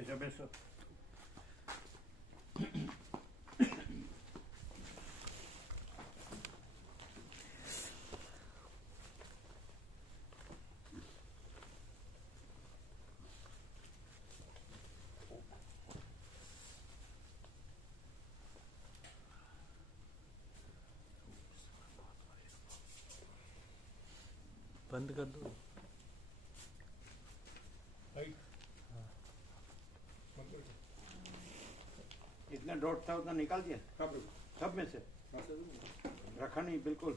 બેસો બેસો. बंद कर दो. इतना डॉट था उतना निकाल दिया सब में से रखा नहीं बिल्कुल.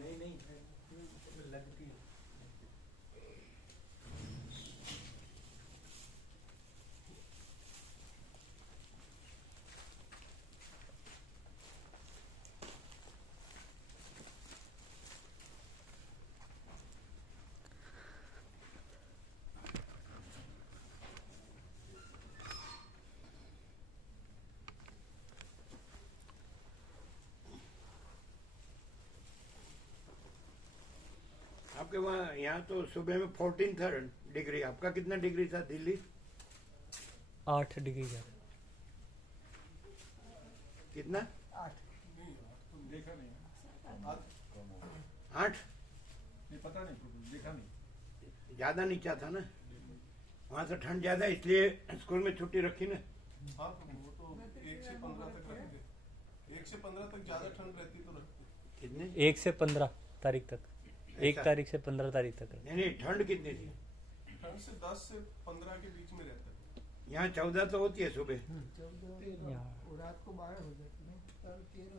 नहीं लगती है. आपके वहाँ यहाँ तो सुबह में 14 था डिग्री. आपका कितना डिग्री था दिल्ली? 8 डिग्री का. कितना? 8. देखा नहीं. 8? नहीं पता नहीं, देखा नहीं. ज्यादा नीचा था ना वहाँ से. ठंड ज्यादा इसलिए स्कूल में छुट्टी रखी ना. हाँ तो वो तो 1 से 15 तक रखते. 1 से 15 तक ज्यादा ठंड रहती तो रखते. कितने? 1 से 15 तारीख तक. 1 तारीख से 15 तारीख तक. नहीं ठंड कितनी थी? ठंड से 10 से 15 के बीच में रहता है. यहाँ 14 तो होती है सुबह. 14 रात को 12 हो जाती है. 13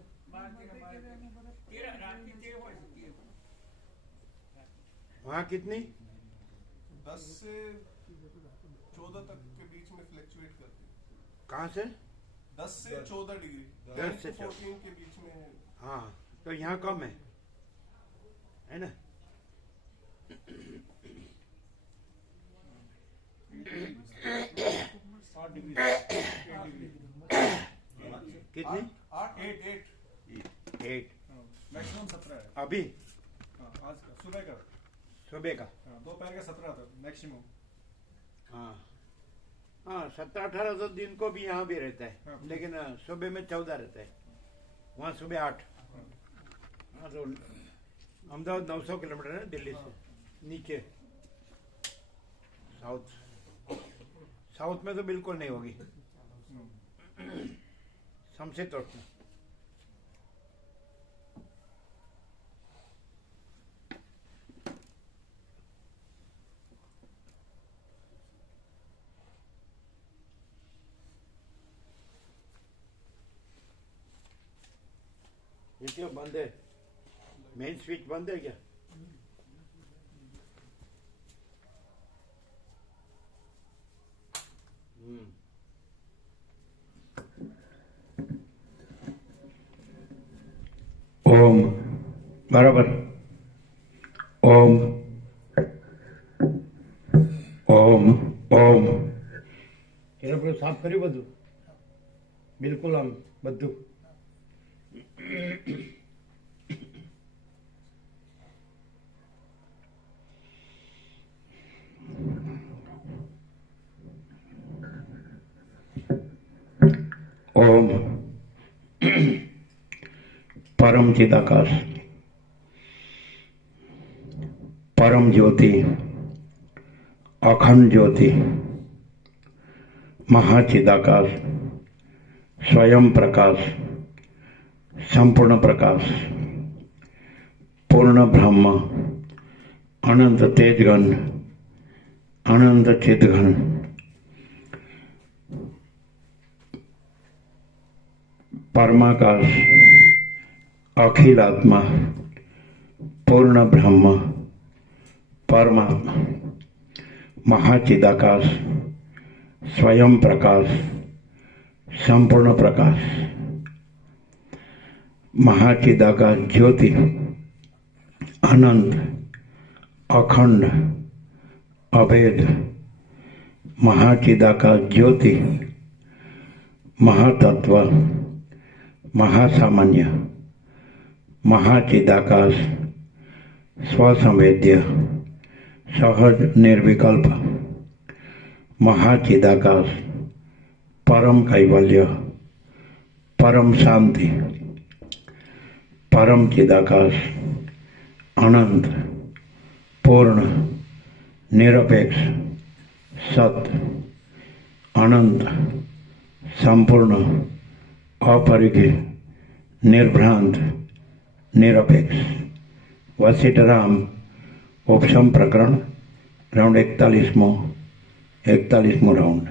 वहाँ कितनी? 10 से 14 तक के बीच में फ्लक्चुएट करती है. कहाँ से? 10 से 14 डिग्री. 10 से 14 के बीच में. हाँ तो यहाँ कम है ना? कितनी? 8 8. मैक्सिमम 17 है. अभी आज का सुबह का. सुबह का. दोपहर का 17 था मैक्सिमम. हाँ हाँ 17-18 तो दिन को भी यहाँ भी रहता है. हाँ. लेकिन सुबह में 14 रहता है. वहाँ सुबह 8. हाँ तो अहमदाबाद 900 किलोमीटर है दिल्ली से नीचे. साउथ में तो बिल्कुल नहीं होगी. समशीतोष्ण में. ये क्यों बंद है? मेन स्विच बंद है क्या? ओम बराबर. ओम ओम ओम. એ આપણે સાફ કર્યું બધું બિલકુલ આમ બધું. ओम परम चिदाकाश परम ज्योति अखंड ज्योति महाचिदाकाश स्वयं प्रकाश संपूर्ण प्रकाश पूर्ण ब्रह्म अनंत तेजगण अनंत चिदगण परमाकाश अखिलात्मा पूर्ण ब्रह्म परमात्मा महाचिदाकाश स्वयं प्रकाश संपूर्ण प्रकाश महाचिदाकाश ज्योति अनंत अखंड अभेद महाचिदाकाश ज्योति મહાતત્વ, મહાસામાન્ય, મહાચિદાકાશ, સ્વસંવેદ્ય, સહજ નિર્વિકલ્પ, મહાચિદાકાશ, પરમ કૈવલ્ય, પરમ શાંતિ, પરમ ચિદાકાશ, અનંત, પૂર્ણ, નિરપેક્ષ, સત, અનંત, સંપૂર્ણ, અપરિઘ, નિર્ભ્રાંત, નિરપેક્ષ. વસિષ્ઠરામ ઉપશમ પ્રકરણ રાઉન્ડ 41મો રાઉન્ડ.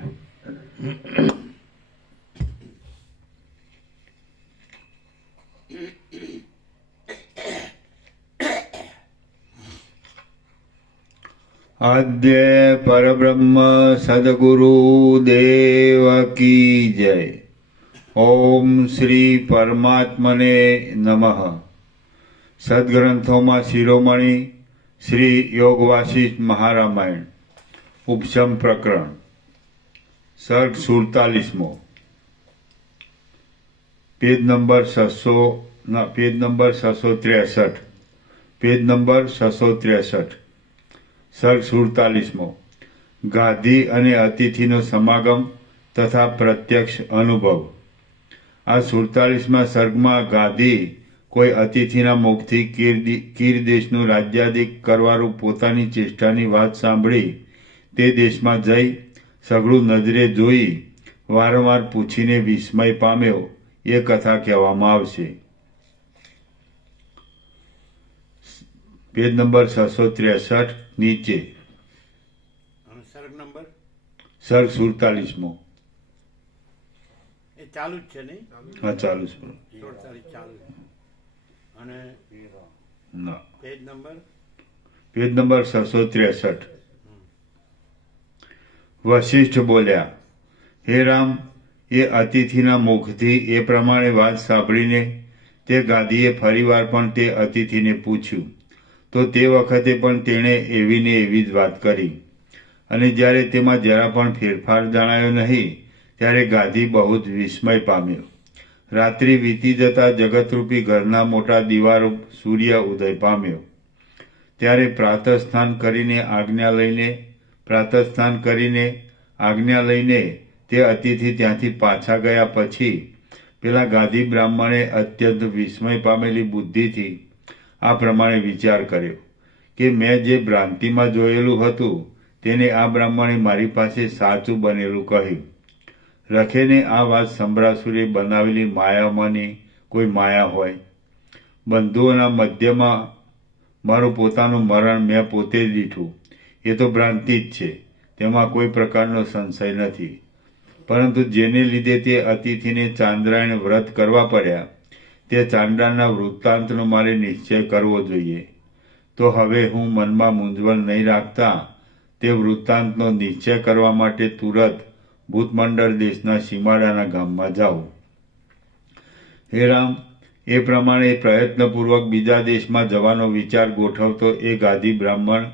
આદ્ય પરબ્રહ્મ સદગુરુ દેવ કી જય. ઓમ શ્રી પરમાત્મને નમઃ. સદગ્રંથોમાં શિરોમણી શ્રી યોગ વાસિષ્ઠ મહારામાયણ ઉપશમ પ્રકરણ સર્ગ 47મો. Page number 663. સર્ગ 47મો. ગાદી અને અતિથિનો સમાગમ તથા પ્રત્યક્ષ અનુભવ. આ 47મા સર્ગમાં ગાદી કોઈ અતિથિના મુખથી કીર દેશનું રાજ્યાદિક કરવાનું પોતાની ચેષ્ટાની વાત સાંભળી તે દેશમાં જઈ સઘળું નજરે જોઈ વારંવાર પૂછીને વિસ્મય પામ્યો એ કથા કહેવામાં આવશે. પેજ નંબર 663 નીચે. સર્ગ 47મો. એ ચાલુ જ છે નહીં? હા, ચાલુ છે. 47 ચાલુ. અને ના, પેજ નંબર 663. વશિષ્ઠ બોલ્યા, હે રામ, એ અતિથિના મુખથી એ પ્રમાણે વાત સાંભળીને તે ગાદીએ ફરીવાર પણ તે અતિથિને પૂછ્યું તો તે વખતે પણ તેણે એવી ને એવી જ વાત કરી અને જ્યારે તેમાં જરા પણ ફેરફાર જણાયો નહીં ત્યારે ગાદી બહુ જ વિસ્મય પામ્યો. રાત્રિ વીતી જતા જગતરૂપી ઘરના મોટા દીવારો સૂર્ય ઉદય પામ્યો. ત્યારે પ્રાતઃસ્નાન કરીને આજ્ઞા લઈને તે અતિથિ ત્યાંથી પાછા ગયા પછી પેલા ગાદી બ્રાહ્મણે અત્યંત વિસ્મય પામેલી બુદ્ધિથી આ પ્રમાણે વિચાર કર્યો કે મેં જે ભ્રાંતિમાં જોયેલું હતું તેને આ બ્રાહ્મણે મારી પાસે સાચું બનેલું કહ્યું. રખેને આ વાત સંભળાસુરે બનાવેલી માયામાંની કોઈ માયા હોય. બંધુઓના મધ્યમાં મારું પોતાનું મરણ મેં પોતે જ દીઠું એ તો ભ્રાંતિ જ છે, તેમાં કોઈ પ્રકારનો સંશય નથી. પરંતુ જેને લીધે તે અતિથિને ચાંદ્રાયણ વ્રત કરવા પડ્યા તે ચાંદ્રાના વૃત્તાંતનો મારે નિશ્ચય કરવો જોઈએ. તો હવે હું મનમાં મૂંઝવણ નહીં રાખતા તે વૃત્તાંતનો નિશ્ચય કરવા માટે તુરત ભૂતમંડળ દેશના સીમાડાના ગામમાં જાઉં. હે રામ, એ પ્રમાણે પ્રયત્નપૂર્વક બીજા દેશમાં જવાનો વિચાર ગોઠવતો એ ગાદી બ્રાહ્મણ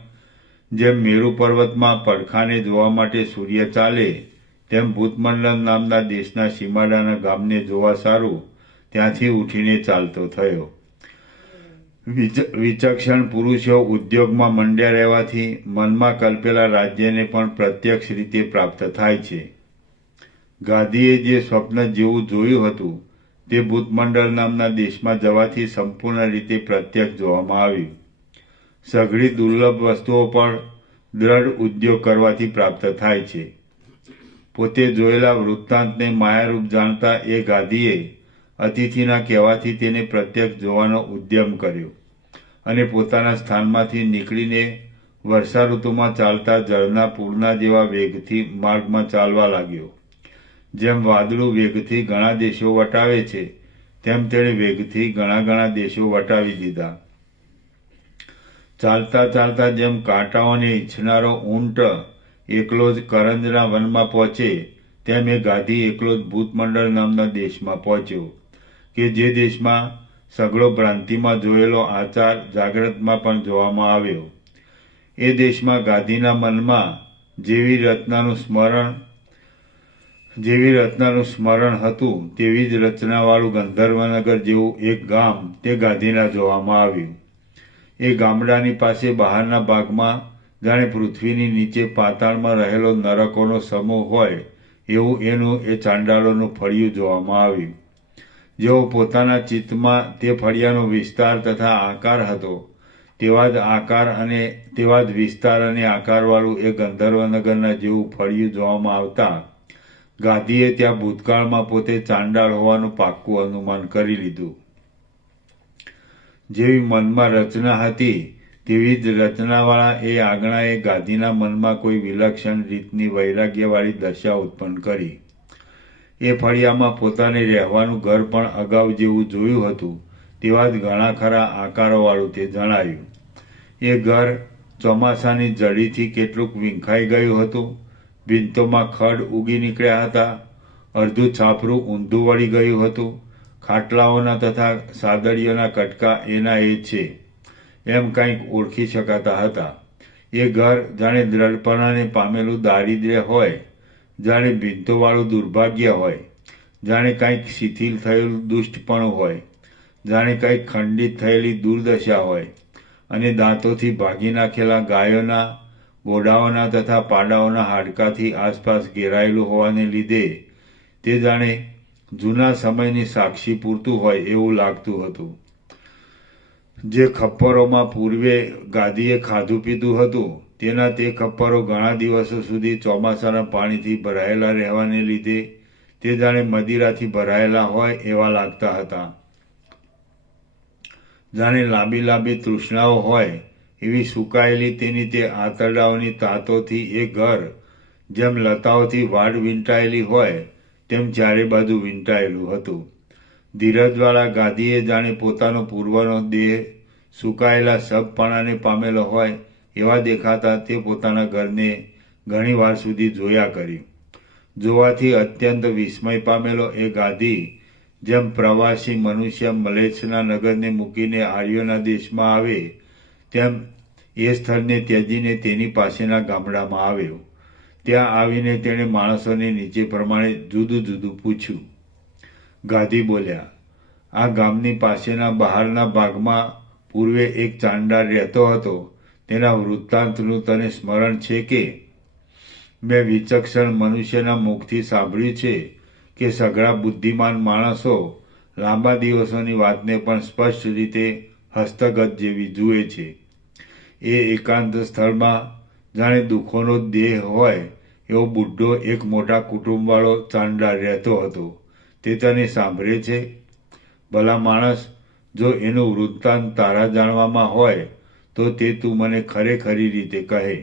જેમ મેરુ પર્વતમાં પડખાને જોવા માટે સૂર્ય ચાલે તેમ ભૂતમંડળ નામના દેશના સીમાડાના ગામને જોવા સારું ત્યાંથી ઉઠીને ચાલતો થયો. વિચક્ષણ પુરુષો ઉદ્યોગમાં મંડ્યા રહેવાથી મનમાં કલ્પેલા રાજ્યને પણ પ્રત્યક્ષ રીતે પ્રાપ્ત થાય છે. ગાદીએ જે સ્વપ્ન જેવું જોયું હતું તે ભૂતમંડળ નામના દેશમાં જવાથી સંપૂર્ણ રીતે પ્રત્યક્ષ જોવામાં આવ્યું. સઘળી દુર્લભ વસ્તુઓ પણ દ્રઢ ઉદ્યોગ કરવાથી પ્રાપ્ત થાય છે. પોતે જોયેલા વૃત્તાંતને માયારૂપ જાણતા એ ગાદીએ અતિથિના કહેવાથી તેને પ્રત્યક્ષ જોવાનો ઉદ્યમ કર્યો અને પોતાના સ્થાનમાંથી નીકળીને વર્ષા ઋતુમાં ચાલતા જળના પૂરના જેવા વેગથી માર્ગમાં ચાલવા લાગ્યો. જેમ વાદળું વેગથી ઘણા દેશો વટાવે છે તેમ તેણે વેગથી ઘણા દેશો વટાવી દીધા. ચાલતા ચાલતા જેમ કાંટાઓને ઈચ્છનારો ઊંટ એકલો જ કરંજના વનમાં પહોંચે તેમ એ ગાદી એકલો જ ભૂતમંડળ નામના દેશમાં પહોંચ્યો કે જે દેશમાં સઘળો ભ્રાંતિમાં જોયેલો આચાર જાગ્રતમાં પણ જોવામાં આવ્યો. એ દેશમાં ગાદીના મનમાં જેવી રચનાનું સ્મરણ જેવી રચનાનું સ્મરણ હતું તેવી જ રચનાવાળું ગંધર્વનગર જેવું એક ગામ તે ગાંધીના જોવામાં આવ્યું. એ ગામડાની પાસે બહારના ભાગમાં જાણે પૃથ્વીની નીચે પાતાળમાં રહેલો નરકોનો સમૂહ હોય એવું એનું એ ચાંડાળોનું ફળિયું જોવામાં આવ્યું. જેવો પોતાના ચિત્તમાં તે ફળિયાનો વિસ્તાર તથા આકાર હતો તેવા જ આકાર અને તેવા જ વિસ્તાર અને આકારવાળું એ ગંધર્વનગરના જેવું ફળિયું જોવામાં આવતા ગાંધીએ ત્યાં ભૂતકાળમાં પોતે ચાંડાળ હોવાનું પાક્કું અનુમાન કરી લીધું. જેવી મનમાં રચના હતી તેવી જ રચનાવાળા એ આજ્ઞાએ ગાંધીના મનમાં કોઈ વિલક્ષણ રીતની વૈરાગ્યવાળી દશા ઉત્પન્ન કરી. એ ફળિયામાં પોતાને રહેવાનું ઘર પણ અગાઉ જેવું જોયું હતું તેવા જ ઘણા ખરા આકારોવાળું તે જણાયું. એ ઘર ચોમાસાની જડીથી કેટલુંક વીંખાઈ ગયું હતું. ભીંતોમાં ખડ ઉગી નીકળ્યા હતા. અડધું છાપરું ઊંધું વળી ગયું હતું. ખાટલાઓના તથા સાદડીઓના કટકા એના એ છે એમ કંઈક ઓળખી શકાતા હતા. એ ઘર જાણે દ્રઢપણાને પામેલું દારિદ્ર્ય હોય, જાણે ભીંતોવાળું દુર્ભાગ્ય હોય, જાણે કંઈક શિથિલ થયેલું દુષ્ટપણું હોય, જાણે કંઈક ખંડિત થયેલી દુર્દશા હોય અને દાંતોથી ભાગી નાખેલા ગાયોના, ઘોડાઓના તથા પાડાઓના હાડકાથી આસપાસ ઘેરાયેલું હોવાને લીધે તે જાણે જૂના સમયની સાક્ષી પૂરતું હોય એવું લાગતું હતું. જે ખપ્પરોમાં પૂર્વે ગાંધીએ ખાધું પીધું હતું તેના તે ખપ્પરો ઘણા દિવસો સુધી ચોમાસાના પાણીથી ભરાયેલા રહેવાને લીધે તે જાણે મદિરાથી ભરાયેલા હોય એવા લાગતા હતા. જાણે લાંબી લાંબી તૃષ્ણાઓ હોય એવી સુકાયેલી તેની તે આંતરડાઓની તાતોથી એ ઘર જેમ લતાઓથી વાડ વીંટાયેલી હોય તેમ ચારે બાજુ વીંટાયેલું હતું. ધીરજવાળા ગાંધીએ જાણે પોતાનો પૂર્વનો દેહ સુકાયેલા સબપણાને પામેલો હોય એવા દેખાતા તે પોતાના ઘરને ઘણી વાર સુધી જોયા કર્યું. જોવાથી અત્યંત વિસ્મય પામેલો એ ગાંધી જેમ પ્રવાસી મનુષ્ય મલેચ્છના નગરને મૂકીને આર્યોના દેશમાં આવે તેમ એ સ્થળને ત્યજીને તેની પાસેના ગામડામાં આવ્યો. ત્યાં આવીને તેણે માણસોને નીચે પ્રમાણે જુદું જુદું પૂછ્યું. ગાંધી બોલ્યા, આ ગામની પાસેના બહારના ભાગમાં પૂર્વે એક ચાંડાળ રહેતો હતો. તેના વૃત્તાંતનું તને સ્મરણ છે કે? મેં વિચક્ષણ મનુષ્યના મુખથી સાંભળ્યું છે કે સઘળા બુદ્ધિમાન માણસો લાંબા દિવસોની વાતને પણ સ્પષ્ટ રીતે હસ્તગત જેવી જુએ છે. એ એકાંત સ્થળમાં જાણે દુઃખોનો દેહ હોય એવો બુઢો એક મોટા કુટુંબવાળો ચાંડાળ રહેતો હતો. તે તને સાંભળે છે? ભલા માણસ, જો એનું વૃત્તાંત તારા જાણવામાં હોય તો તે તું મને ખરેખરી રીતે કહે.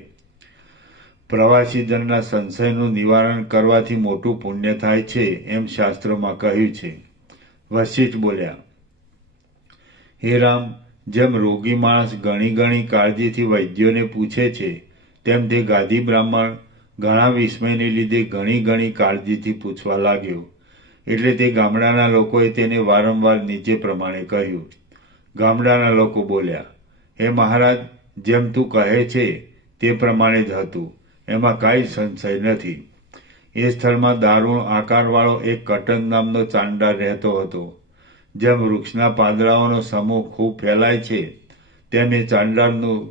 પ્રવાસીજનના સંશયનું નિવારણ કરવાથી મોટું પુણ્ય થાય છે એમ શાસ્ત્રોમાં કહ્યું છે. વશિષ્ઠ બોલ્યા, હે રામ, જેમ રોગી માણસ ઘણી ઘણી કાળજીથી વૈદ્યોને પૂછે છે તેમ તે ગાદી બ્રાહ્મણ ઘણા વિસ્મયને લીધે ઘણી ઘણી કાળજીથી પૂછવા લાગ્યો. એટલે તે ગામડાના લોકોએ તેને વારંવાર નીચે પ્રમાણે કહ્યું. ગામડાના લોકો બોલ્યા, હે મહારાજ, જેમ તું કહે છે તે પ્રમાણે જ હતું, એમાં કાંઈ સંશય નથી. એ સ્થળમાં દારૂણ આકારવાળો એક કટન નામનો ચાંડાળ રહેતો હતો. જેમ વૃક્ષના પાંદડાઓનો સમૂહ ખૂબ ફેલાય છે તેમ એ ચાંડાળનું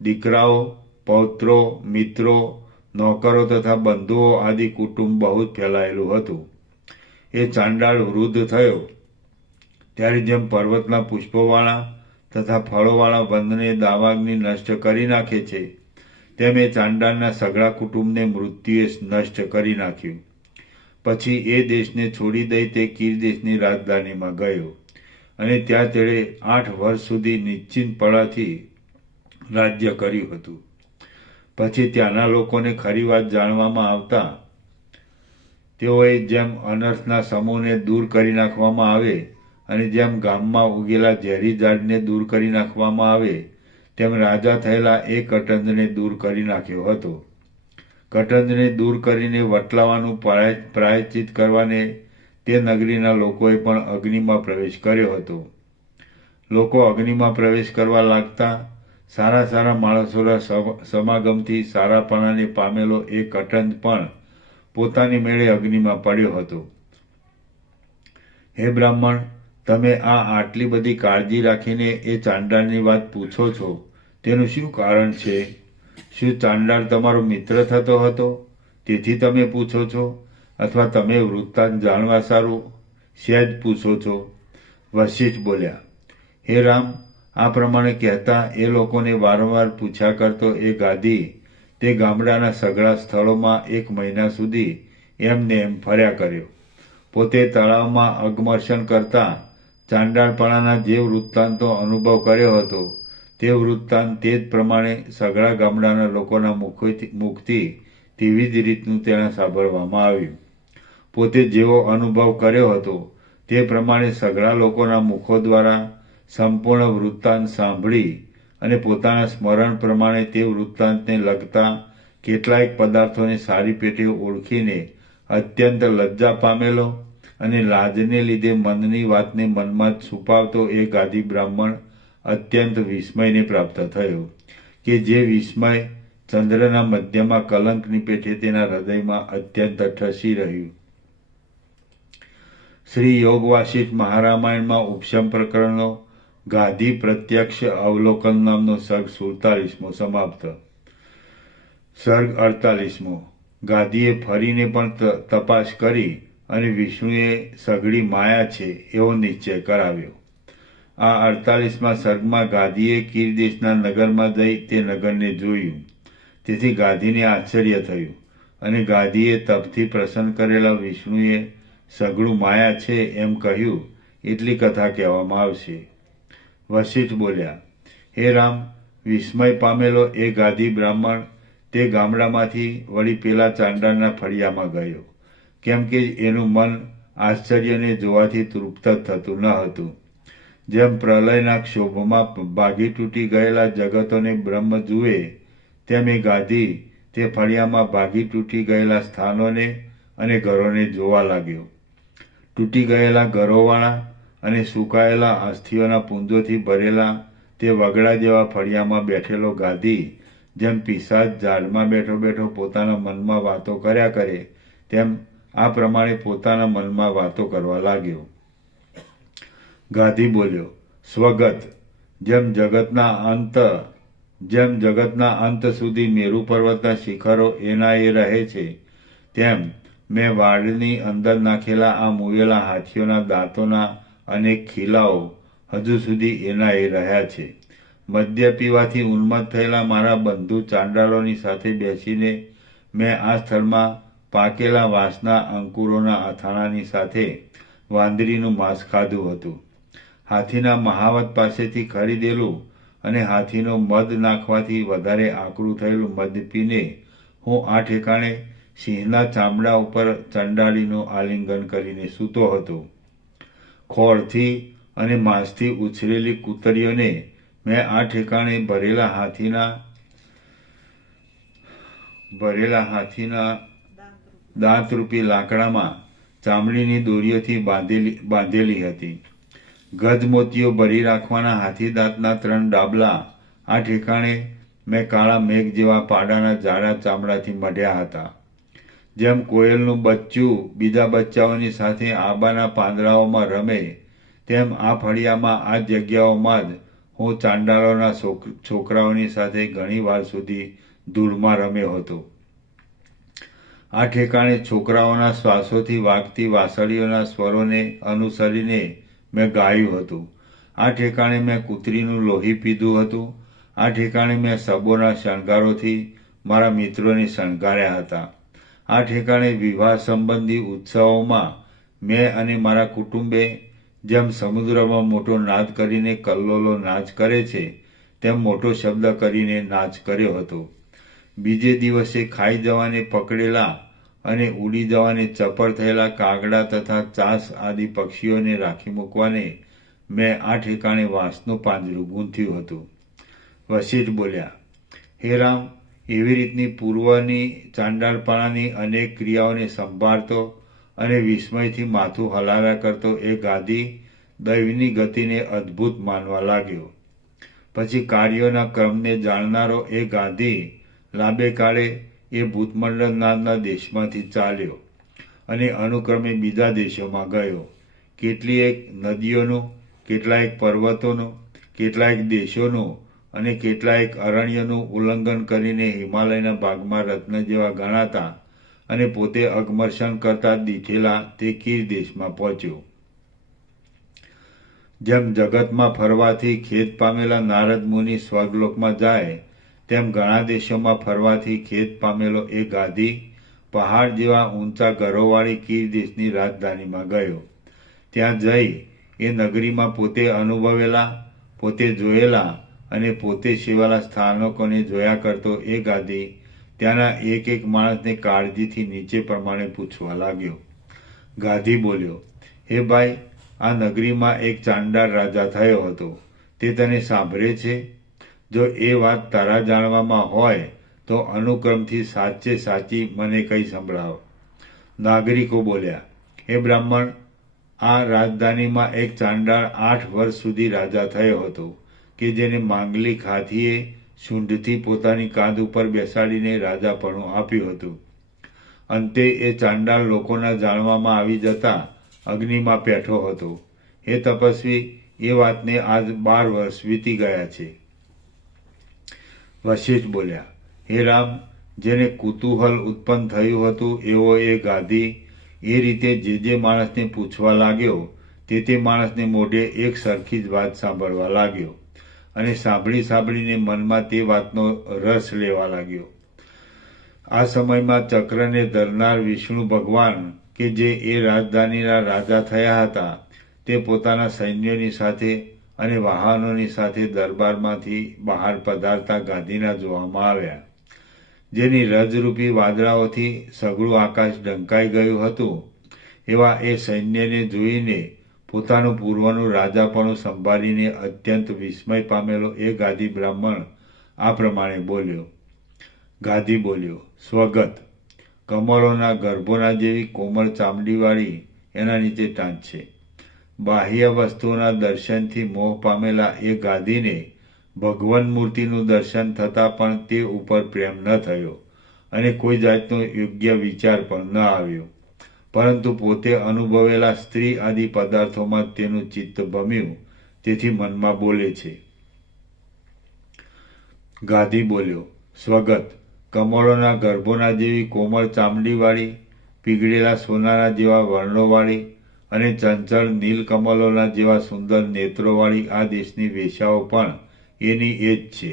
દીકરાઓ, પૌત્રો, મિત્રો, નોકરો તથા બંધુઓ આદિ કુટુંબ બહુ જ ફેલાયેલું હતું. એ ચાંડાળ વૃદ્ધ થયો ત્યારે જેમ પર્વતના પુષ્પોવાળા તથા ફળોવાળા વનને દાવાગ્નિ નષ્ટ કરી નાખે છે તેમ એ ચાંડાળના સઘળા કુટુંબને મૃત્યુએ નષ્ટ કરી નાખ્યું. પછી એ દેશને છોડી દઈ તે કીર દેશની રાજધાનીમાં ગયો અને ત્યાં તેણે 8 વર્ષ સુધી નિશ્ચિંતપણાથી રાજ્ય કર્યું હતું. પછી ત્યાંના લોકોને ખરી વાત જાણવામાં આવતા તેઓએ જેમ અનર્થના સમૂહને દૂર કરી નાખવામાં આવે અને જેમ ગામમાં ઉગેલા ઝેરી ઝાડને દૂર કરી નાખવામાં આવે તેમ રાજા થયેલા એ કટંદને દૂર કરી નાખ્યો હતો. કટંદને દૂર કરીને વટલાવાનું પ્રાયશ્ચિત કરવાને તે નગરીના લોકોએ પણ અગ્નિમાં પ્રવેશ કર્યો હતો. લોકો અગ્નિમાં પ્રવેશ કરવા લાગતા સારા સારા માણસોના સમાગમથી સારાપણાને પામેલો એ કટંદ પણ પોતાની મેળે અગ્નિમાં પડ્યો હતો. હે બ્રાહ્મણ, તમે આટલી બધી કાળજી રાખીને એ ચાંડાળની વાત પૂછો છો, તેનું શું કારણ છે? શું ચાંડાળ તમારો મિત્ર થતો હતો તેથી તમે પૂછો છો, અથવા તમે વૃત્તાંત જાણવા સારું સહેજ પૂછો છો? વશિષ્ઠ બોલ્યા, હે રામ, આ પ્રમાણે કહેતા એ લોકોને વારંવાર પૂછ્યા કરતો એ ગાદી તે ગામડાના સઘળા સ્થળોમાં 1 મહિના સુધી એમને એમ ફર્યા કર્યો. પોતે તળાવમાં અગમર્શન કરતા ચાંડાળપણાના જે વૃત્તાંતો અનુભવ કર્યો હતો તે વૃત્તાંત તે જ પ્રમાણે સઘળા ગામડાના લોકોના મુખથી તેવી જ રીતનું તેણે સાંભળવામાં આવ્યું. પોતે જેવો અનુભવ કર્યો હતો તે પ્રમાણે સઘળા લોકોના મુખો દ્વારા સંપૂર્ણ વૃત્તાંત સાંભળી અને પોતાના સ્મરણ પ્રમાણે તે વૃત્તાંતને લગતા કેટલાયક પદાર્થોને સારી પેટે ઓળખીને અત્યંત લજ્જા પામેલો અને લાજને લીધે મનની વાતને મનમાં જ છુપાવતો એ ગાદી બ્રાહ્મણ અત્યંત વિસ્મયને પ્રાપ્ત થયો, કે જે વિસ્મય ચંદ્રના મધ્યમાં કલંકની પેઠે તેના હૃદયમાં અત્યંત ઠસી રહ્યું. શ્રી યોગ વાસિષ્ઠ મહારામાયણમાં ઉપશમ પ્રકરણનો ગાદી પ્રત્યક્ષ અવલોકન નામનો સર્ગ 47મો સમાપ્ત. સર્ગ 48મો. ગાદીએ ફરીને પણ તપાસ કરી અને વિષ્ણુએ સઘળી માયા છે એવો નિશ્ચય કરાવ્યો. આ 48મા સર્ગમાં ગાદીએ કીર દેશના નગરમાં જઈ તે નગરને જોયું. તેથી ગાદીને આશ્ચર્ય થયું અને ગાદીએ તપથી પ્રસન્ન કરેલા વિષ્ણુએ સઘળું માયા છે એમ કહ્યું એટલી કથા કહેવામાં આવશે. વશિષ્ઠ બોલ્યા, હે રામ, વિસ્મય પામેલો એ ગાદી બ્રાહ્મણ તે ગામડામાંથી વળી પેલા ચાંડાળના ફળિયામાં ગયો, કેમ કે એનું મન આશ્ચર્યને જોવાથી તૃપ્ત થતું ન હતું. જેમ પ્રલયના ક્ષોભમાં ભાગી તૂટી ગયેલા જગતોને બ્રહ્મ જુએ તેમ એ ગાદી તે ફળિયામાં ભાગી તૂટી ગયેલા સ્થાનોને અને ઘરોને જોવા લાગ્યો. તૂટી ગયેલા ઘરોવાળા અને સુકાયેલા અસ્થિઓના પુંજોથી ભરેલા તે વગડા જેવા ફળિયામાં બેઠેલો ગાદી જેમ પિશાચ ઝાડમાં બેઠો બેઠો પોતાના મનમાં વાતો કર્યા કરે તેમ આ પ્રમાણે પોતાના મનમાં વાતો કરવા લાગ્યો. ગાદી બોલ્યો, સ્વગત, જેમ જગતના અંત સુધી મેરુ પર્વતના શિખરો એના એ રહે છે, તેમ મેં વાડની અંદર નાખેલા આ મુયેલા હાથીઓના દાંતોના અનેક ખીલાઓ હજુ સુધી એના એ રહ્યા છે. મદ્ય પીવાથી ઉન્મત્ત થયેલા મારા બંધુ ચાંડાળોની સાથે બેસીને મેં આ સ્થળમાં પાકેલા વાંસના અંકુરોના અથાણાની સાથે વાંદરીનું માંસ ખાધું હતું. હાથીના મહાવત પાસેથી ખરીદેલું અને હાથીનો મધ નાખવાથી વધારે આકરું થયેલું મધ પીને હું આ ઠેકાણે સિંહના ચામડા ઉપર ચંડાળીનું આલિંગન કરીને સૂતો હતો. ખોળથી અને માંસથી ઉછરેલી કૂતરીઓને મેં આ ઠેકાણે ભરેલા હાથીના દાંતરૂપી લાકડામાં ચામડીની દોરીઓથી બાંધેલી હતી. ગજમોતીઓ ભરી રાખવાના હાથી દાંતના 3 ડાબલા આ ઠેકાણે મેં કાળા મેઘ જેવા પાડાના જાડા ચામડાથી મઢ્યા હતા. જેમ કોયલનું બચ્ચું બીજા બચ્ચાઓની સાથે આંબાના પાંદડાઓમાં રમે તેમ આ ફળિયામાં આ જગ્યાઓમાં જ હું ચાંડાળોના છોકરાઓની સાથે ઘણી વાર સુધી ધૂળમાં રમ્યો હતો. આ ઠેકાણે છોકરાઓના શ્વાસોથી વાગતી વાંસળીઓના સ્વરોને અનુસરીને મેં ગાયું હતું. આ ઠેકાણે મેં કૂતરીનું લોહી પીધું હતું. આ ઠેકાણે મેં સબોના શણગારોથી મારા મિત્રોને શણગાર્યા હતા. આ ઠેકાણે વિવાહ સંબંધી ઉત્સવોમાં મેં અને મારા કુટુંબે જેમ સમુદ્રમાં મોટો નાદ કરીને કલ્લોલો નાચ કરે છે તેમ મોટો શબ્દ કરીને નાચ કર્યો હતો. બીજે દિવસે ખાઈ જવાને પકડેલા અને ઉડી જવાને ચપળ થયેલા કાગડા તથા ચાસ આદિ પક્ષીઓને રાખી મૂકવાને મેં આ ઠેકાણે વાંસનું પાંજરું ગૂંથ્યું હતું. વશિષ્ઠ બોલ્યા, હે રામ, એવી રીતની પૂર્વની ચાંડાળપણાની અનેક ક્રિયાઓને સંભાળતો અને વિસ્મયથી માથું હલાવ્યા કરતો એ ગાદી દૈવની ગતિને અદ્ભુત માનવા લાગ્યો. પછી કાર્યોના ક્રમને જાણનારો એ ગાદી લાંબે કાળે એ ભૂતમંડળ નામના દેશમાંથી ચાલ્યો અને અનુક્રમે બીજા દેશોમાં ગયો. કેટલીક નદીઓનું, કેટલાયક પર્વતોનું, કેટલાયક દેશોનું અને કેટલાયક અરણ્યનું ઉલ્લંઘન કરીને હિમાલયના ભાગમાં રત્ન જેવા ગણાતા અને પોતે અગમર્ષણ કરતા દીઠેલા તે કીર દેશમાં પહોંચ્યો. જેમ જગતમાં ફરવાથી ખેદ પામેલા નારદ મુનિ સ્વર્ગલોકમાં જાય, તેમ ઘણા દેશોમાં ફરવાથી ખેદ પામેલો એ ગાદી પહાડ જેવા ઊંચા ઘરોવાળી કીર દેશની રાજધાનીમાં ગયો. ત્યાં જઈ એ નગરીમાં પોતે અનુભવેલા, પોતે જોયેલા અને પોતે સેવેલા સ્થાનકોને જોયા કરતો એ ગાદી ત્યાંના એક એક માણસને કાળજીથી નીચે પ્રમાણે પૂછવા લાગ્યો. ગાદી બોલ્યો, હે ભાઈ, આ નગરીમાં એક ચાંડાળ રાજા થયો હતો, તે તને સાંભળે છે? જો એ વાત તારા જાણવામાં હોય તો અનુક્રમથી સાચે સાચી મને કંઈ સંભળાવ. નાગરિકો બોલ્યા, હે બ્રાહ્મણ, આ રાજધાનીમાં એક ચાંડાળ 8 વર્ષ સુધી રાજા થયો હતો કે જેને માંગલિક હાથીએ સૂંઢથી પોતાની કાંધ ઉપર બેસાડીને રાજાપણું આપ્યું હતું. અંતે એ ચાંડાળ લોકોના જાણવામાં આવી જતા અગ્નિમાં પેઠો હતો. હે તપસ્વી, એ વાતને આજ 12 વર્ષ વીતી ગયા છે. વશિષ્ઠ બોલ્યા, હે રામ, જેને કુતૂહલ ઉત્પન્ન થયું હતું એવો એ ગાદી એ રીતે જે માણસને પૂછવા લાગ્યો તે માણસને મોઢે એક સરખી જ વાત સાંભળવા લાગ્યો અને સાંભળીને મનમાં તે વાતનો રસ લેવા લાગ્યો. આ સમયમાં ચક્રને ધરનાર વિષ્ણુ ભગવાન કે જે એ રાજધાનીના રાજા થયા હતા, તે પોતાના સૈન્યોની સાથે અને વાહનોની સાથે દરબારમાંથી બહાર પધારતા ગાદીના જોવામાં આવ્યા. જેની રજરૂપી વાદળાઓથી સઘળું આકાશ ઢંકાઈ ગયું હતું, એવા એ સૈન્યને જોઈને પોતાનું પૂર્વનું રાજાપણું સંભાળીને અત્યંત વિસ્મય પામેલો એ ગાદી બ્રાહ્મણ આ પ્રમાણે બોલ્યો. ગાદી બોલ્યો, સ્વગત, કમળોના ગર્ભોના જેવી કોમળ ચામડીવાળી એના નીચે ટાંચ છે. બાહ્ય વસ્તુઓના દર્શનથી મોહ પામેલા એ ગાદીને ભગવાન મૂર્તિનું દર્શન થતાં પણ તે ઉપર પ્રેમ ન થયો અને કોઈ જાતનો યોગ્ય વિચાર પણ ન આવ્યો, પરંતુ પોતે અનુભવેલા સ્ત્રી આદિ પદાર્થોમાં તેનું ચિત્ત ભમ્યું, તેથી મનમાં બોલે છે. ગાદી બોલ્યો, સ્વગત, કમળોના ગર્ભોના જેવી કોમળ ચામડીવાળી, પીગળેલા સોનાના જેવા વર્ણોવાળી અને ચંચળ નીલકમલોના જેવા સુંદર નેત્રોવાળી આ દેશની વેશ્યાઓ પણ એની એ જ છે.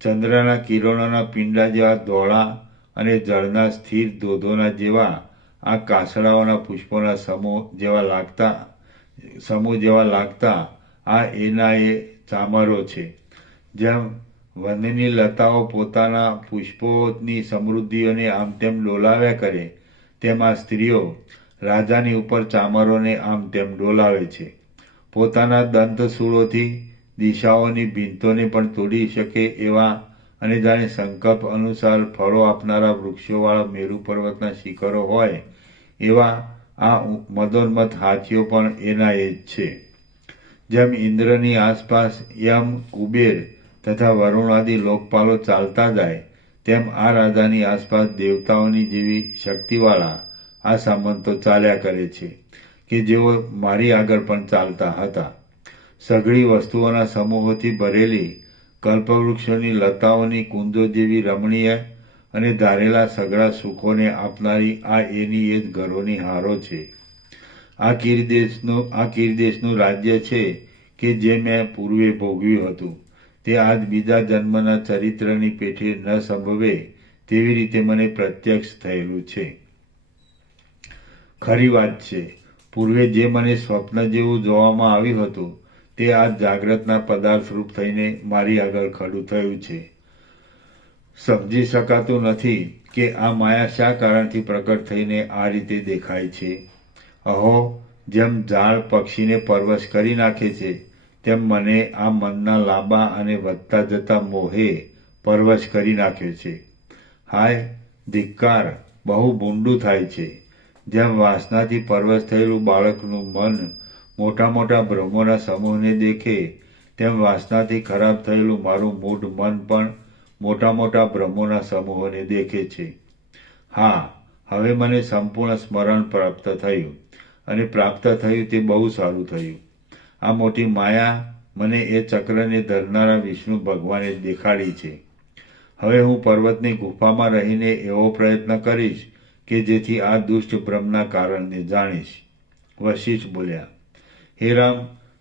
ચંદ્રના કિરણોના પિંડા જેવા ધોળા અને જળના સ્થિર ધોધોના જેવા આ કાસડાઓના પુષ્પોના સમૂહ જેવા લાગતા આ એના એ ચામરો છે. જેમ વનની લતાઓ પોતાના પુષ્પોની સમૃદ્ધિઓને આમ તેમ ડોલાવ્યા કરે, તેમ આ સ્ત્રીઓ રાજાની ઉપર ચામરોને આમ તેમ ડોલાવે છે. પોતાના દંતશૂળોથી દિશાઓની ભીંતોને પણ તોડી શકે એવા અને જાણે સંકલ્પ અનુસાર ફળો આપનારા વૃક્ષોવાળા મેરુ પર્વતના શિખરો હોય એવા આ મદોન્મત હાથીઓ પણ એના એ જ છે. જેમ ઇન્દ્રની આસપાસ યમ, કુબેર તથા વરુણ આદિ લોકપાલો ચાલતા જાય, તેમ આ રાજાની આસપાસ દેવતાઓની જેવી શક્તિવાળા આ સામંતો ચાલ્યા કરે છે કે જેઓ મારી આગળ પણ ચાલતા હતા. સઘળી વસ્તુઓના સમૂહોથી ભરેલી કલ્પવૃક્ષોની લતાઓની કુંજો જેવી રમણીય અને ધારેલા સઘળા સુખોને આપનારી આ એની એ જ ઘરોની હારો છે. આ કીરદેશનું રાજ્ય છે કે જે મેં પૂર્વે ભોગવ્યું હતું, તે આજ બીજા જન્મના ચરિત્રની પેઠે ન સંભવે તેવી રીતે મને પ્રત્યક્ષ થયેલું છે. ખરી વાત છે, પૂર્વે જે મને સ્વપ્ન જેવું જોવામાં આવ્યું હતું તે આજ જાગ્રતના પદાર્થરૂપ થઈને મારી આગળ ખડું થયું છે. સમજી શકાતું નથી કે આ માયા શા કારણથી પ્રકટ થઈને આ રીતે દેખાય છે. અહો, જેમ ઝાડ પક્ષીને પરવશ કરી નાખે છે, તેમ મને આ મનના લાંબા અને વધતા જતા મોહે પરવશ કરી નાખ્યો છે. હાય, ધિક્કાર, બહુ ભૂંડું થાય છે. જેમ વાસનાથી પરવશ થયેલું બાળકનું મન મોટા મોટા ભ્રમોના સમૂહને દેખે, તેમ વાસનાથી ખરાબ થયેલું મારું મૂઢ મન પણ મોટા મોટા બ્રહ્મોના સમૂહોને દેખે છે. હા, હવે મને સંપૂર્ણ સ્મરણ પ્રાપ્ત થયું, અને પ્રાપ્ત થયું તે બહુ સારું થયું. આ મોટી માયા મને એ ચક્રને ધરનારા વિષ્ણુ ભગવાને દેખાડી છે. હવે હું પર્વતની ગુફામાં રહીને એવો પ્રયત્ન કરીશ કે જેથી આ દુષ્ટ ભ્રમના કારણને જાણીશ. વશિષ્ઠ બોલ્યા, હે રામ,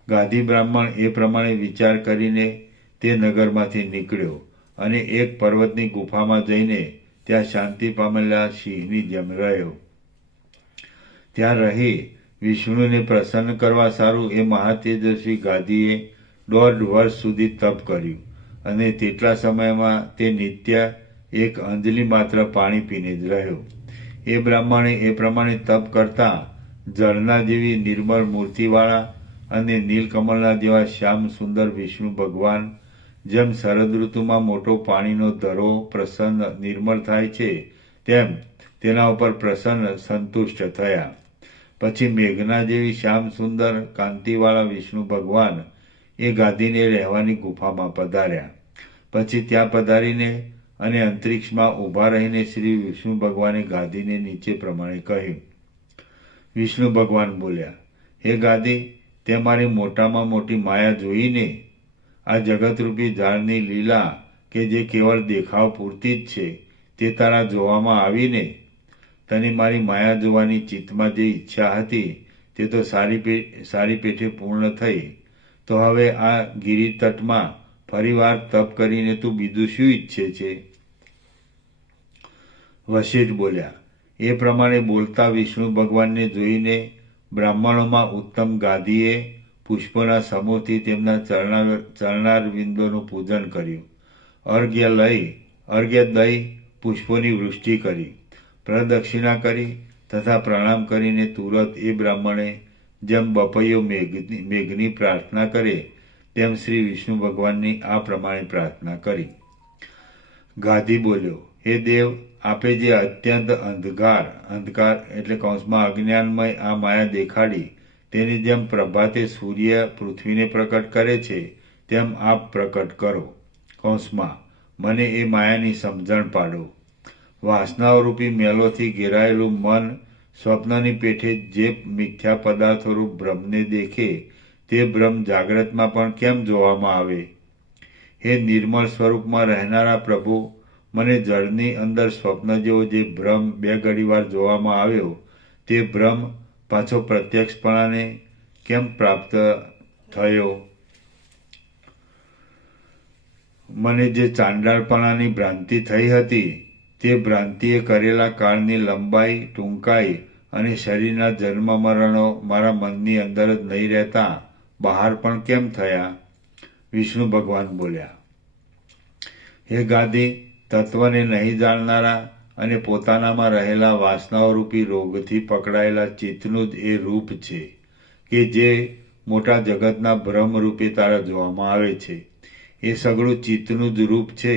ગાદી બ્રાહ્મણ એ પ્રમાણે વિચાર કરીને તે નગરમાંથી નીકળ્યો અને એક પર્વતની ગુફામાં જઈને ત્યાં શાંતિ પામેલા સિંહની જેમ રહ્યો. ત્યાં રહી વિષ્ણુને પ્રસન્ન કરવા સારું એ મહાતેજસ્વી ગાદીએ 1.5 વર્ષ સુધી તપ કર્યું, અને તેટલા સમયમાં તે નિત્ય એક અંજલિ માત્ર પાણી પીને જ રહ્યો. એ બ્રાહ્મણે એ પ્રમાણે તપ કરતા જળના જેવી નિર્મળ મૂર્તિવાળા અને નીલકમળના જેવા શ્યામ સુંદર વિષ્ણુ ભગવાન જેમ શરદ ઋતુમાં મોટો પાણીનો ધરો પ્રસન્ન નિર્મળ થાય છે તેમ તેના ઉપર પ્રસન્ન સંતુષ્ટ થયા. પછી મેઘના જેવી શ્યામ સુંદર કાંતિવાળા વિષ્ણુ ભગવાન એ ગાદીને રહેવાની ગુફામાં પધાર્યા. પછી ત્યાં પધારીને અને અંતરિક્ષમાં ઊભા રહીને શ્રી વિષ્ણુ ભગવાને ગાદીને નીચે પ્રમાણે કહ્યું. વિષ્ણુ ભગવાન બોલ્યા, હે ગાદી, તે મારી મોટામાં મોટી માયા જોઈને આ જગતરૂપી ઝાડની લીલા કે જે કેવળ દેખાવ પૂરતી જ છે તે તારા જોવામાં આવીને તને મારી માયા જોવાની ચિત્તમાં જે ઈચ્છા હતી તે તો સારી પેઠે પૂર્ણ થઈ. તો હવે આ ગિરી તટમાં ફરીવાર તપ કરીને તું બીજું શું ઈચ્છે છે? વશિષ્ઠ બોલ્યા, એ પ્રમાણે બોલતા વિષ્ણુ ભગવાનને જોઈને બ્રાહ્મણોમાં ઉત્તમ ગાદીએ પુષ્પોના સમૂહથી તેમના ચરણારવિંદોનું પૂજન કર્યું. અર્ઘ્ય દઈ પુષ્પોની વૃષ્ટિ કરી, પ્રદક્ષિણા કરી તથા પ્રણામ કરીને તુરત એ બ્રાહ્મણે જેમ બપૈયો મેઘની પ્રાર્થના કરે તેમ શ્રી વિષ્ણુ ભગવાનની આ પ્રમાણે પ્રાર્થના કરી. ગાદી બોલ્યો, હે દેવ, આપે જે અત્યંત અંધકાર એટલે કૌંસમાં અજ્ઞાનમય આ માયા દેખાડી તેની જેમ પ્રભાતે સૂર્ય પૃથ્વીને પ્રકટ કરે છે તેમ આપ પ્રકટ કરો. કૌંસમાં મને એ માયાની સમજણ પાડો. વાસનાઓ રૂપી મેલોથી ઘેરાયેલું મન સ્વપ્નની પેઠે જે મિથ્યા પદાર્થોરૂપ બ્રહ્મને દેખે તે બ્રહ્મ જાગ્રતમાં પણ કેમ જોવામાં આવે? હે નિર્મળ સ્વરૂપમાં રહેનારા પ્રભુ, મને જળની અંદર સ્વપ્ન જેવો જે ભ્રમ 2 ઘડીવાર જોવામાં આવ્યો તે ભ્રમ પાછો પ્રત્યક્ષપણાને કેમ પ્રાપ્ત થયો? મને જે ચાંડાળપણાની ભ્રાંતિ થઈ હતી તે ભ્રાંતિએ કરેલા કાળની લંબાઈ ટૂંકાઈ અને શરીરના જન્મ મરણો મારા મનની અંદર જ નહીં રહેતા બહાર પણ કેમ થયા? વિષ્ણુ ભગવાન બોલ્યા, હે ગાદી, તત્વને નહીં જાણનારા અને પોતાનામાં રહેલા વાસનાઓ રૂપી રોગથી પકડાયેલા ચિત્તનું જ એ રૂપ છે કે જે મોટા જગતના ભ્રમ રૂપે તારા જોવામાં આવે છે. એ સગળું ચિત્તનું જ રૂપ છે,